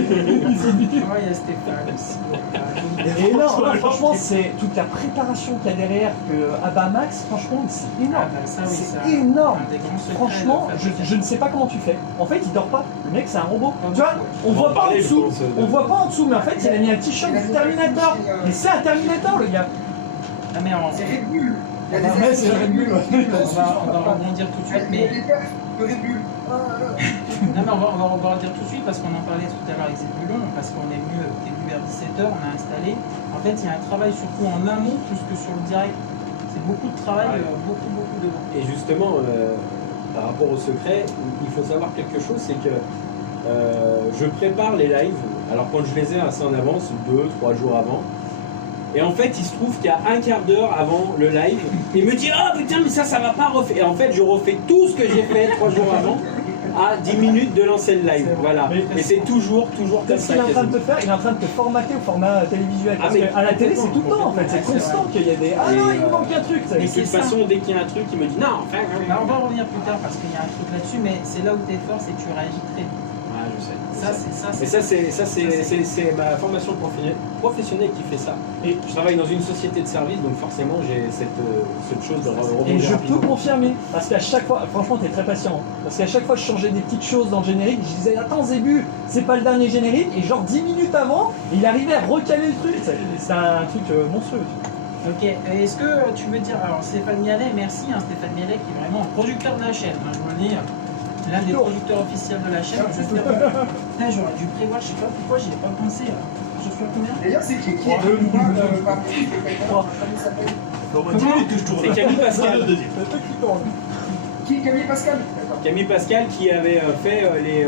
Ouais, il y a Stéphane aussi. Et non, franchement, c'est toute la préparation qu'il y a derrière que Abamax, franchement, c'est énorme. Ah, bah, ça, oui, C'est ça, énorme. un des grands secrets Franchement, de la je fabrication. ne sais pas comment tu fais. En fait, il dort pas. Le mec, c'est un robot. Pas Tu vois, beaucoup, on On va voit en pas en parler, je dessous. pense, de- On voit pas en dessous, mais en fait, il a mis un t-shirt du Terminator. Et c'est un Terminator, le gars. Ah, mais C'est Red Bull. Il y a des Ouais, c'est actions Red Bull, ouais. on va rebondir tout de suite, Il y a mais des perfs de Red Bull. non, mais on va rebondir tout de suite parce qu'on en parlait tout à l'heure avec Zébulon, parce qu'on est venu début vers 17h, on a installé. En fait, il y a un travail surtout en amont plus que sur le direct. C'est beaucoup de travail, Ouais. beaucoup devant. Et justement, par rapport au secret, il faut savoir quelque chose, c'est que je prépare les lives, alors quand je les ai assez en avance, 2-3 jours avant, et en fait il se trouve qu'il y a un quart d'heure avant le live, il me dit « Oh putain mais ça va pas refaire !» Et en fait je refais tout ce que j'ai fait 3 jours avant, à 10 minutes de lancer le live, voilà. Et c'est toujours comme Ce ça. qu'il est en train de te quasiment. faire, il est en train de te formater au format télévisuel. Ah, Parce mais qu'à la télé, c'est tout le temps en fait. C'est complètement. constant qu'il y a des. Ah Et, non, il me manque un truc. ça. Et de c'est toute ça. façon, dès qu'il y a un truc, il me dit « Non, enfin... Alors, on va revenir plus tard parce qu'il y a un truc là-dessus, mais c'est là où tu es fort, c'est que tu réagis très vite. Ah, je sais. Ça, c'est ça. Et c'est ma formation professionnelle qui fait ça. Et je travaille dans une société de service, donc forcément j'ai cette chose de Et rebondir je peux rapidement. confirmer, parce qu'à chaque fois, franchement, t'es très patient. Hein. Parce qu'à chaque fois, je changeais des petites choses dans le générique. Je disais, attends, Zébu, c'est pas le dernier générique. Et genre 10 minutes avant, il arrivait à recaler le truc. C'est un truc monstrueux. Ok, et est-ce que tu veux dire, alors Stéphane Mialet, merci Stéphane Mialet qui est vraiment un producteur de la chaîne, hein, je veux le dire, l'un des producteurs officiels de la chaîne. J'espère que putain, j'aurais dû prévoir, je sais pas pourquoi j'y ai pas pensé. Je suis à combien? D'ailleurs, c'est qui est le moi comment il s'appelle? Comment que je tourne C'est Camille Pascal. Le deuxième. Qui est Camille Pascal? D'accord. Camille Pascal qui avait fait les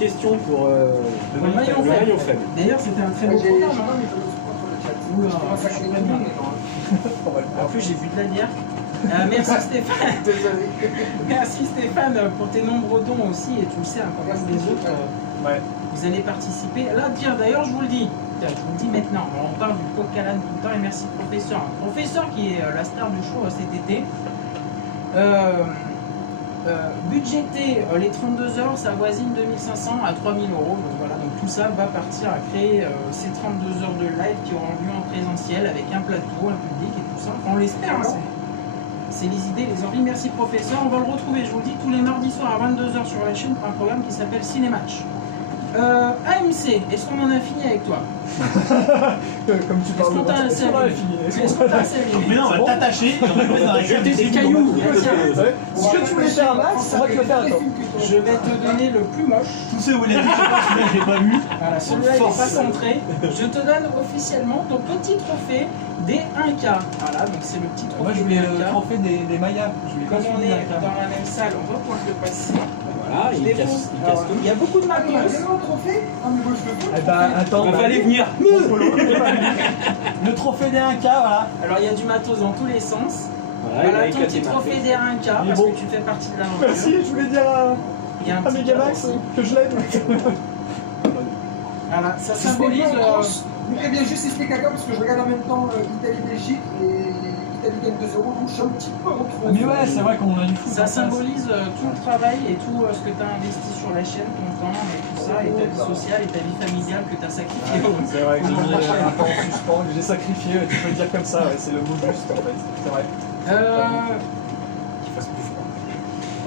questions pour Le maillon faible. D'ailleurs, c'était un très beau J'ai programme. hein. mis le support sur le chat. Oula, Je commence à je connaître suis tout le pas monde, bien. mais non. En plus, j'ai bu de la bière. Merci Stéphane. Désolé. Merci Stéphane pour tes nombreux dons aussi, et tu le sais, hein, comme tous les autres, Ouais. vous allez participer. Là, tiens, d'ailleurs, je vous le dis. Tiens, je vous le dis maintenant. Alors, on parle du Coq-Calane tout le temps, et merci professeur. Professeur qui est la star du show cet été. Budgéter les 32 heures, ça avoisine 2500 à 3000 euros. Donc voilà, donc tout ça va partir à créer ces 32 heures de live qui auront lieu en présentiel avec un plateau, un public et tout ça. Enfin, on l'espère. Hein, c'est les idées, les envies. Merci professeur. On va le retrouver, je vous le dis, tous les mardis soirs à 22h sur la chaîne pour un programme qui s'appelle Cinématch. AMC, est-ce qu'on en a fini avec toi? Comme tu parles Est-ce qu'on t'a de assez Est-ce qu'on a allumé? fini Est-ce qu'on t'a assez allumé? Mais non, on va t'attacher et on va te mettre dans la Jeter gueule des des cailloux. Ouais. Ce que tu voulais faire à Max, on va te le faire à toi. Je vais te donner le plus moche. Tous ceux où il a dit, je sais pas, celui-là, je l'ai pas vu. Voilà, celui-là il n'est pas centré. Je te donne officiellement ton petit trophée des 1K. Voilà, donc c'est le petit trophée Moi, je des voulais le 1K. trophée des Mayas. Je voulais pas Comme on celui est d'un dans la même salle, on va pouvoir le passer. Voilà. Ah, il défaut. casse Alors, tout. il y a beaucoup de Ah, il y a matos. tellement de trophées. Ah, mais moi je veux pas. Eh ben, attends, Il fallait venir. le trophée des 1K, voilà. Alors il y a du matos dans tous les sens. Voilà, Voilà il a ton petit éclaté ma trophée fille. des 1K Il est parce bon. que tu fais partie de l'aventure. Merci, je voulais dire Il y a un à petit Megamax cadeau aussi. que je l'aide. Voilà, ça C'est symbolise. Je voudrais bien juste expliquer à parce que je regarde en même temps Italie-Belgique et l'Italie gagne 2-0, donc je suis un petit peu en trop. Mais ouais, c'est vrai qu'on a du foot. Ça en face. symbolise tout le travail et tout ce que tu as investi sur la chaîne, ton temps et tout ça, et ta vie sociale et ta vie familiale que tu as sacrifié. C'est vrai que j'ai mis un temps en suspens, que j'ai sacrifié, tu peux le dire comme ça, ouais, c'est le mot juste en fait, c'est vrai. Qu'il fasse plus froid.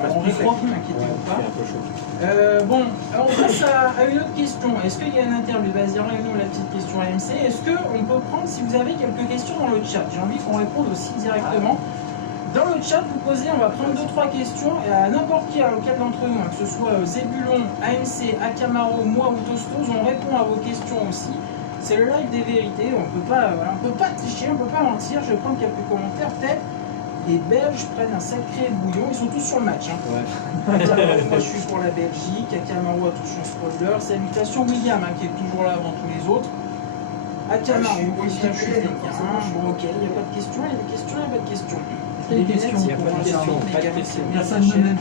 On répond, inquiétez-vous Ouais, pas. c'est un peu chaud. Bon, alors on passe à une autre question. Est-ce qu'il y a un interlude? Vas-y, enlève-nous la petite question AMC. Est-ce qu'on peut prendre, si vous avez quelques questions dans le chat, j'ai envie qu'on réponde aussi directement. Dans le chat, vous posez, on va prendre 2-3 questions et à n'importe qui, auquel d'entre nous, hein, que ce soit Zébulon, AMC, Akamaro, moi ou Tostos, on répond à vos questions aussi. C'est le live des vérités, on peut pas tricher, on peut pas mentir. Je vais prendre quelques commentaires, peut-être. Les Belges prennent un sacré bouillon, ils sont tous sur le match. Hein. Ouais. Moi je suis pour la Belgique, Akamaro a touché un spoiler. Salutations William hein, qui est toujours là avant tous les autres. Akamaro, Christian Schulten. Bon ok, il n'y a pas de questions, il y a des questions, il n'y a pas de questions. Des questions, c'est il y a pour pas de l'instant, questions, mais pas de Gabriel, questions. c'est bien Personne ne sachet. m'aime.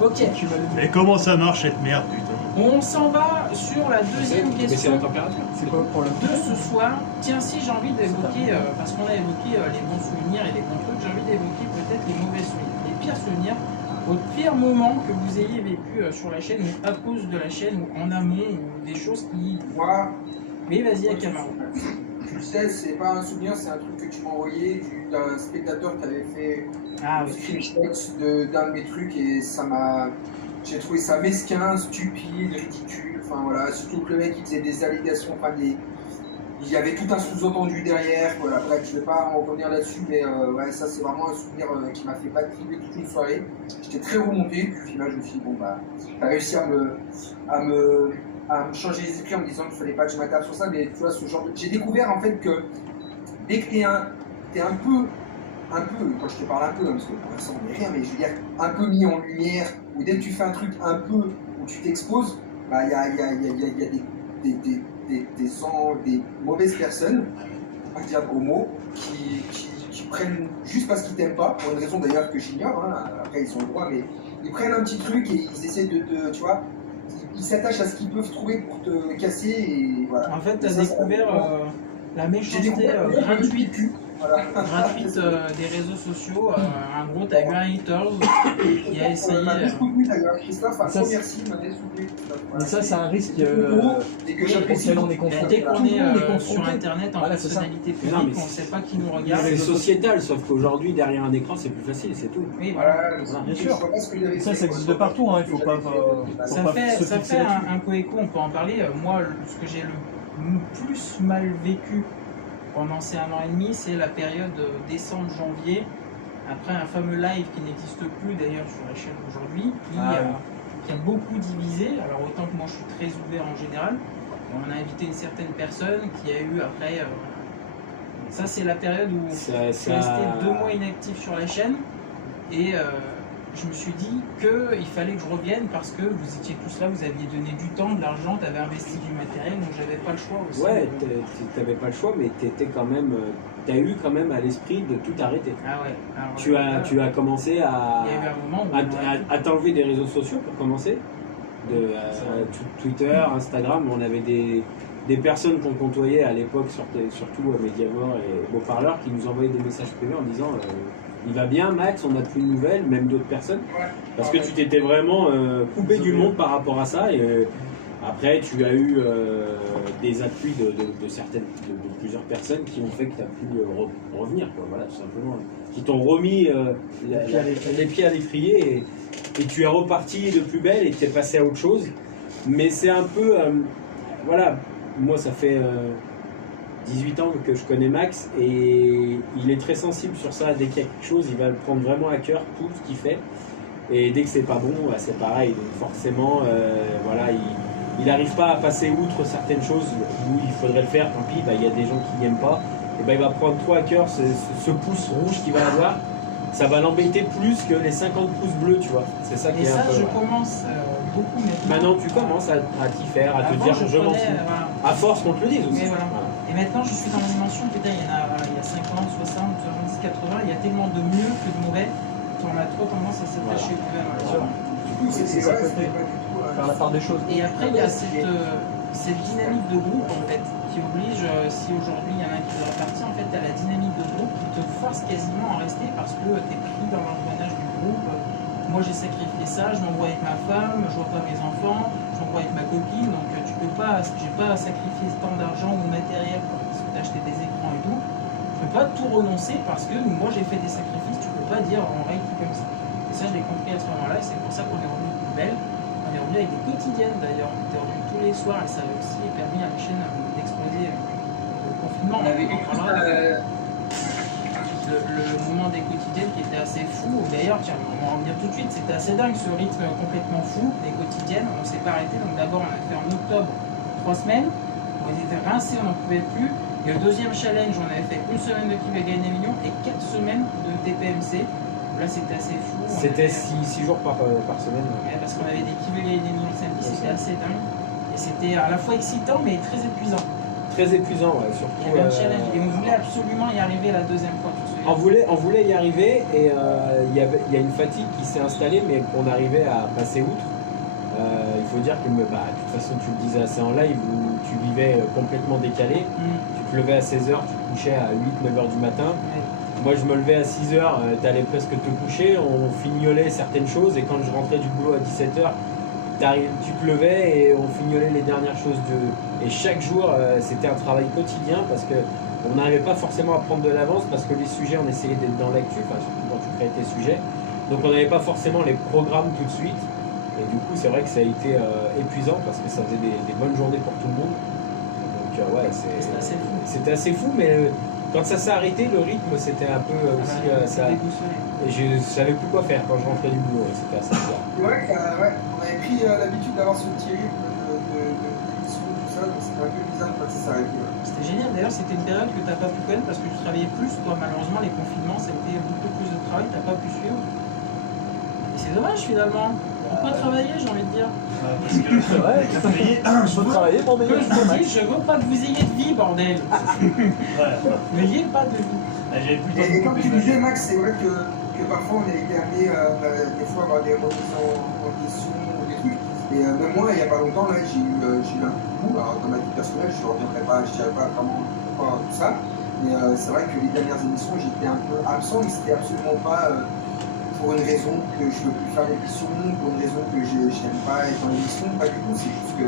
Ok, Tu vas le Mais comment ça marche cette merde, putain? on s'en va sur la deuxième Mais c'est question la température. C'est quoi pour le de ce soir. Tiens, si j'ai envie d'évoquer, parce qu'on a évoqué les bons souvenirs et les bons trucs, j'ai envie d'évoquer peut-être les mauvais souvenirs, les pires souvenirs, votre pire moment que vous ayez vécu sur la chaîne ou à cause de la chaîne ou en amont ou des choses qui. Moi, Oui, vas-y, Akamaro. tu le sais, c'est pas un souvenir, c'est un truc que tu m'as envoyé d'un spectateur qui avait fait Ah un oui. screenshot d'un de mes trucs et ça m'a. J'ai trouvé ça mesquin, stupide, ridicule. Enfin voilà, surtout que le mec il faisait des allégations, enfin des. Il y avait tout un sous-entendu derrière. Voilà, bref, je vais pas en revenir là-dessus, mais ouais, ça c'est vraiment un souvenir qui m'a fait battre toute une soirée. J'étais très remonté, puis au final je me suis dit, bon bah, t'as réussi à me changer les esprits en me disant qu'il fallait pas que je m'attarde sur ça, mais tu vois, ce genre de. J'ai découvert en fait que dès que t'es un peu, quand je te parle un peu, hein, parce que pour l'instant on n'est rien, mais je veux dire, un peu mis en lumière, ou dès que tu fais un truc un peu où tu t'exposes, bah il y a des mauvaises personnes, on va dire gros mots, qui prennent juste parce qu'ils t'aiment pas, pour une raison d'ailleurs que j'ignore, hein, après ils ont le droit, mais ils prennent un petit truc et ils essaient de tu vois, ils s'attachent à ce qu'ils peuvent trouver pour te casser et voilà. En fait, tu as Ça, découvert la j'ai méchanceté découvert gratuite, voilà. gratuite des réseaux sociaux. En gros, tu as eu un haters qui a essayé. m'a bien soutenu d'ailleurs, Christophe, un Ça, gros c'est- merci, il m'a bien soutenu. Mais ça, c'est un risque et que j'apprécie. auquel on est Dès confronté. qu'on Tout le est monde est sur confronté. internet en Voilà, c'est ça. personnalité Mais non, publique, mais on ne sait pas qui nous C'est regarde. sociétal, sauf qu'aujourd'hui, derrière un écran, c'est plus facile, c'est tout. Oui, voilà. Voilà, Bien je sûr. vois pas ce que j'avais Ça fait, existe quoi. de partout, hein, il faut pas. Ça pas fait, se ça fixer fait là-dessus. un coécho, on peut en parler. Moi, ce que j'ai le plus mal vécu pendant ces 1 an et demi, c'est la période décembre-janvier, après un fameux live qui n'existe plus d'ailleurs sur la chaîne aujourd'hui, qui a beaucoup divisé. Alors autant que moi je suis très ouvert en général, on a invité une certaine personne qui a eu après... ça c'est la période où je suis resté 2 mois inactif sur la chaîne et je me suis dit qu'il fallait que je revienne parce que vous étiez tous là, vous aviez donné du temps, de l'argent, tu avais investi du matériel, donc j'avais pas le choix aussi. Ouais, t'avais pas le choix, mais t'étais quand même. T'as eu quand même à l'esprit de tout arrêter. Ah ouais. Alors, Tu as commencé à. Il y a eu un moment où à t'enlever des réseaux sociaux pour commencer. Twitter, Instagram, on avait des personnes qu'on côtoyait à l'époque, surtout Mediavore et Beauparleur, qui nous envoyaient des messages privés en disant il va bien Max, on n'a plus de nouvelles, même d'autres personnes. Parce que tu t'étais vraiment coupé du monde par rapport à ça. Et après, tu as eu des appuis de plusieurs personnes qui ont fait que tu as pu revenir, quoi, voilà, tout simplement. Qui t'ont remis les pieds à l'étrier et tu es reparti de plus belle et tu es passé à autre chose. Mais c'est un peu. Voilà, moi ça fait 18 ans que je connais Max et il est très sensible sur ça. Dès qu'il y a quelque chose, il va le prendre vraiment à cœur, tout ce qu'il fait. Et dès que c'est pas bon, bah, c'est pareil. Donc forcément, voilà, il n'arrive pas à passer outre certaines choses où il faudrait le faire. Tant pis, bah, il y a des gens qui n'aiment pas. Et bah, il va prendre trop à cœur ce pouce rouge qu'il va avoir. ça va l'embêter plus que les 50 pouces bleus, tu vois. C'est ça qui Et est ça, un peu. je ouais. commence beaucoup maintenant. Maintenant, tu commences à t'y faire, à te Avant, dire je m'en prenais, fous. voilà. À force qu'on te le dise aussi. Oui, voilà. Et maintenant, je suis dans la dimension, putain, il y a 50, 60, 70, 80, il y a tellement de mieux que de mauvais qu'on a trop tendance à s'attacher au mauvais. Voilà. Du coup, C'est c'est ça, ouais, côté. c'était pas du tout. Faire la part des choses. Et après, il y a cette dynamique de groupe, en fait, qui oblige, si aujourd'hui il y en a un qui doit partir, en fait, tu as la dynamique de groupe qui te force quasiment à rester parce que tu es pris dans l'engrenage du groupe. Moi, j'ai sacrifié ça, je m'envoie avec ma femme, je vois pas mes enfants, je m'envoie avec ma copine, donc tu peux pas, j'ai pas sacrifié tant d'argent ou de matériel parce que tu as acheté des écrans et tout. Tu peux pas tout renoncer parce que moi, j'ai fait des sacrifices, tu peux pas dire on règle tout comme ça. Et ça, je l'ai compris à ce moment-là, et c'est pour ça qu'on est revenu plus belle. On est revenu avec des quotidiennes d'ailleurs, on était revenu tous les soirs et ça a aussi permis à la chaîne d'exploser le confinement. On avait vécu Le moment des quotidiennes qui était assez fou. D'ailleurs, tiens, on va en revenir tout de suite, c'était assez dingue ce rythme complètement fou des quotidiennes. On s'est pas arrêté, donc d'abord on a fait en octobre 3 semaines, on était rincés, on n'en pouvait plus. Et le deuxième challenge, on avait fait une semaine de qui va gagner des millions et 4 semaines de TPMC. Là c'était assez fou. On C'était avait- 6 jours par semaine. Ouais, parce qu'on avait des qui veulent gagner des millions samedi, c'était assez dingue. Et c'était à la fois excitant mais très épuisant. Très épuisant, ouais, surtout. Il y avait un challenge et on voulait absolument y arriver la deuxième fois, tu te souviens. On voulait y arriver et il y a une fatigue qui s'est installée mais qu'on arrivait à passer outre. Il faut dire que de toute façon tu le disais assez en live où tu vivais complètement décalé. Tu te levais à 16h, tu te couchais à 8-9h du matin. Ouais. Moi je me levais à 6h, tu allais presque te coucher, on fignolait certaines choses et quand je rentrais du boulot à 17h, tu te levais et on fignolait les dernières choses et chaque jour c'était un travail quotidien parce que on n'arrivait pas forcément à prendre de l'avance parce que les sujets on essayait d'être dans l'actu, enfin surtout quand tu créais tes sujets, donc on n'avait pas forcément les programmes tout de suite et du coup c'est vrai que ça a été épuisant parce que ça faisait des bonnes journées pour tout le monde, donc ouais C'était assez fou. c'était assez fou mais quand ça s'est arrêté le rythme c'était un peu aussi ça, et je savais plus quoi faire quand je rentrais du boulot, c'était assez bizarre. C'est vrai qu'on avait pris l'habitude d'avoir ce petit rythme d'émission, tout ça, donc c'était un peu bizarre quand ça s'est arrêté. Ouais. C'était génial, d'ailleurs c'était une période que tu n'as pas pu connaître parce que tu travaillais plus, toi malheureusement les confinements ça a été beaucoup plus de travail, tu n'as pas pu suivre. Et c'est dommage finalement. Pourquoi travailler j'ai envie de dire? Parce que Ouais, je veux travailler pour Que meilleur je vous dis, je veux pas que vous ayez de vie bordel. ouais, N'ayez pas de vie. j'avais plus le temps de Et comme tu m'occuper disais, Max, c'est vrai que parfois on a été amené des fois à avoir des remises en question ou des trucs. Et même moi, il n'y a pas longtemps, là, j'ai eu un coup. Alors, dans ma vie personnelle, je ne reviendrai pas, je ne dirai pas vraiment pourquoi tout ça. Mais c'est vrai que les dernières émissions, j'étais un peu absent, mais c'était absolument pas pour une raison que je ne veux plus faire l'émission, pour une raison que je n'aime pas être dans l'émission, pas du tout. C'est juste que,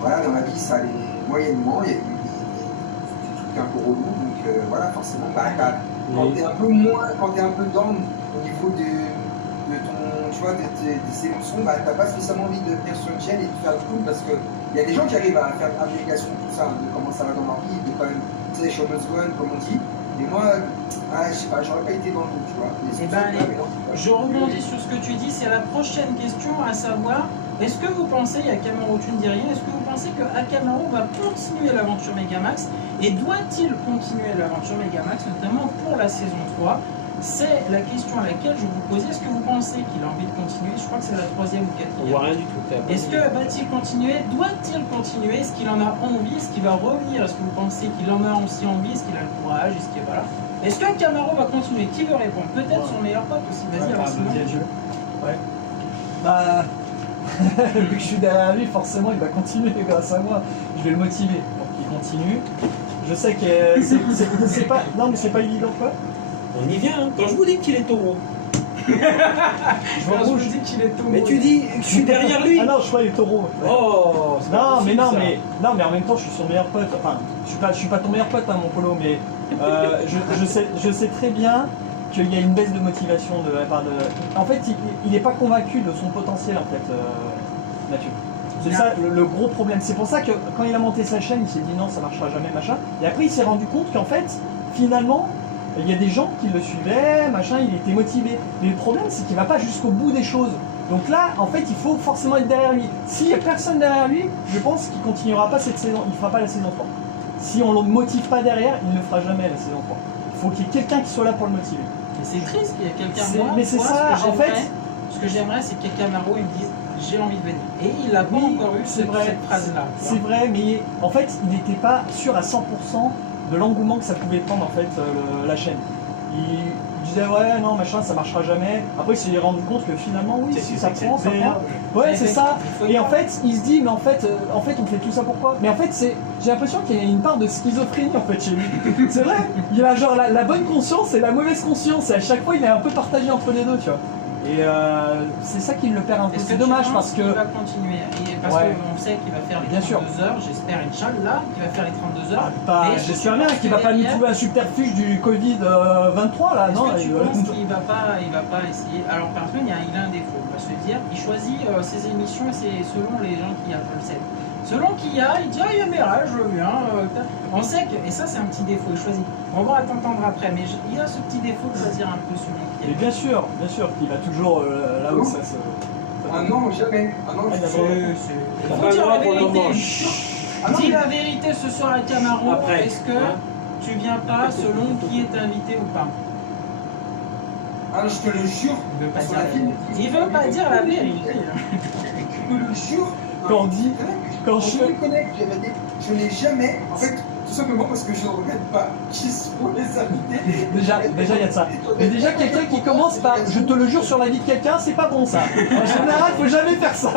voilà, dans ma vie, ça allait moyennement, il y a eu des trucs un peu relous, donc voilà, forcément, quand tu es un peu moins, quand tu es un peu down au niveau de ton, tu vois, de tes émotions, tu n'as pas spécialement envie de venir sur une chaîne et de faire le coup parce qu'il y a des gens qui arrivent à faire abnégation de tout ça, de comment ça va dans leur vie, de quand même, tu sais, show must go on, comme on dit. Et moi, je sais pas, j'aurais pas été dans le coup, tu vois. Eh ben, je rebondis sur ce que tu dis, c'est la prochaine question, à savoir, est-ce que vous pensez, Akamaru, tu ne dis rien, est-ce que vous pensez que Akamaru va continuer l'aventure Megamax et doit-il continuer l'aventure Megamax, notamment pour la saison 3? C'est la question à laquelle je vous posais, est-ce que vous pensez qu'il a envie de continuer? Je crois que c'est la 3e ou 4e. On voit rien du tout. Est-ce que va-t-il continuer? Doit-il continuer? Est-ce qu'il en a envie? Est-ce qu'il va revenir? Est-ce que vous pensez qu'il en a aussi envie? Est-ce qu'il a le courage? Est-ce qu'il voilà. Est-ce que Camaro va continuer? Qui veut répondre? Peut-être son meilleur pote aussi. Vas-y, alors sinon. Ouais. Bah, vu que je suis derrière lui, forcément il va continuer grâce à moi. Je vais le motiver pour qu'il continue. Je sais que c'est pas. Non, mais c'est pas évident quoi. On y vient, hein. Quand je vous dis qu'il est taureau. Je vois Quand je rouge. vous dis qu'il est tout Mais tu dis que je suis derrière lui. Ah non, je crois les taureaux. Oh, c'est pas Non, mais possible, non, ça. mais en même temps, je suis son meilleur pote. Enfin, je suis pas ton meilleur pote, hein, mon polo, mais je sais très bien qu'il y a une baisse de motivation de la part de. En fait, il n'est pas convaincu de son potentiel, en fait, Mathieu. C'est ça le gros problème. C'est pour ça que quand il a monté sa chaîne, il s'est dit non, ça marchera jamais, machin. Et après, il s'est rendu compte qu'en fait, finalement, il y a des gens qui le suivaient, machin, il était motivé. Mais le problème, c'est qu'il va pas jusqu'au bout des choses. Donc là, en fait, il faut forcément être derrière lui. S'il n'y a personne derrière lui, je pense qu'il continuera pas cette saison, il fera pas la saison 3. Si on ne le motive pas derrière, il ne fera jamais la saison 3. faut qu'il y ait quelqu'un qui soit là pour le motiver. Mais c'est triste qu'il y ait quelqu'un. C'est- Moi, mais c'est moi, ça, ce que en fait. j'aimerais- Ce que j'aimerais, c'est que Camaro il me dise j'ai envie de venir. Et il n'a pas Oui, encore eu c'est vrai. cette phrase-là. tu vois. C'est vrai, mais en fait, il n'était pas sûr à 100% de l'engouement que ça pouvait prendre en fait la chaîne. Il disait ouais non machin ça marchera jamais. Après il s'est rendu compte que finalement oui si ça prend ça prend. Ouais c'est ça. Il faut y Et en croire. fait il se dit mais en fait on fait tout ça pourquoi? Mais en fait j'ai l'impression qu'il y a une part de schizophrénie en fait chez lui. C'est vrai. Il a genre la bonne conscience et la mauvaise conscience et à chaque fois il est un peu partagé entre les deux tu vois. Et c'est ça qui le perd un peu. Est-ce que C'est tu dommage penses parce qu'il que va continuer parce Ouais. qu'on sait qu'il va faire les Bien sûr. 32 heures, j'espère Inch'Allah qu'il va faire les 32 heures. pas- Mais est-ce que j'espère tu bien penses qu'il que va pas nous derrière- trouver un subterfuge du Covid 23 là Est-ce non. que tu il- penses qu'il va pas essayer? Alors par contre, il a un défaut. On va se dire, il choisit ses émissions et c'est selon les gens qu'il y a, je le sais. Selon qui il y a, il dit ah il y a mes rêves, je viens. On sait que et ça c'est un petit défaut. Il choisit. On va t'entendre après, mais il a ce petit défaut de choisir un peu selon qui il Mais est. bien sûr qu'il va toujours là où ça se. Ah non, jamais. Ah non, je d'accord. Il T'as faut pas le dire droit la pour le moment. vérité. Ah non, Dis la vérité ce soir à Camaro. Après, Est-ce que hein. tu viens pas selon qui est invité ou pas? ah, je te le jure. Il veut pas sur dire la la vie, vérité. Il veut pas dire la vérité. Je te le jure. Quand on dit- quand je me connecte, je n'ai jamais, en fait, tout simplement parce que je ne regrette pas qui sont les invités. Déjà il y a de ça. Mais déjà quelqu'un qui commence par je te le jure sur la vie de quelqu'un, c'est pas bon ça. En général, faut jamais faire ça.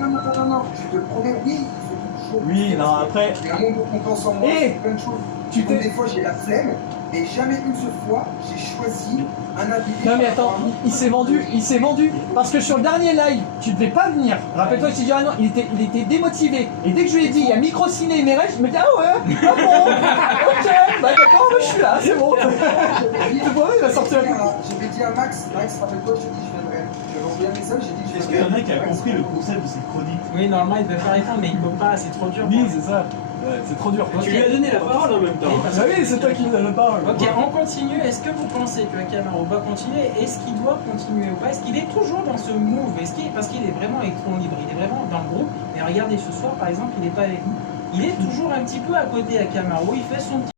Non, je te promets, oui, il faut toujours. Oui, non après J'ai un monde de confiance en moi, Eh, c'est plein de choses. tu Donc, t'es. des fois, j'ai la flemme, et jamais une seule fois, j'ai choisi un invité. Non mais par attends, rapport à un il s'est vendu parce que sur le dernier live, tu devais pas venir. Rappelle-toi, je t'ai dit ah non, il était démotivé. Et dès que je lui ai dit il y a micro ciné et mes rêves, je me dis ah ouais, ah bon, ok, bah d'accord, bah, je suis là, c'est bon. autre. Tu vois, il va sortir un peu. J'avais dit à Max, rappelle-toi, je t'ai dit je viendrai. J'avais envoyé un message, j'ai dit que je Est-ce qu'il y en a qui a Max, compris le concept de cette chronique? Oui, normalement il devait pas répondre, mais il peut pas, c'est trop dur. Oui, c'est ça. Ouais, c'est trop dur. Tu lui as donné la parole en même temps. Oui, Ah oui, c'est toi qui me donne la parole. Ok, on continue. Est-ce que vous pensez que Camaro va continuer? Est-ce qu'il doit continuer ou pas? Est-ce qu'il est toujours dans ce move? Parce qu'il est vraiment électron libre, il est vraiment dans le groupe. Mais regardez, ce soir par exemple, il n'est pas avec nous. Il est toujours un petit peu à côté à Camaro, il fait son petit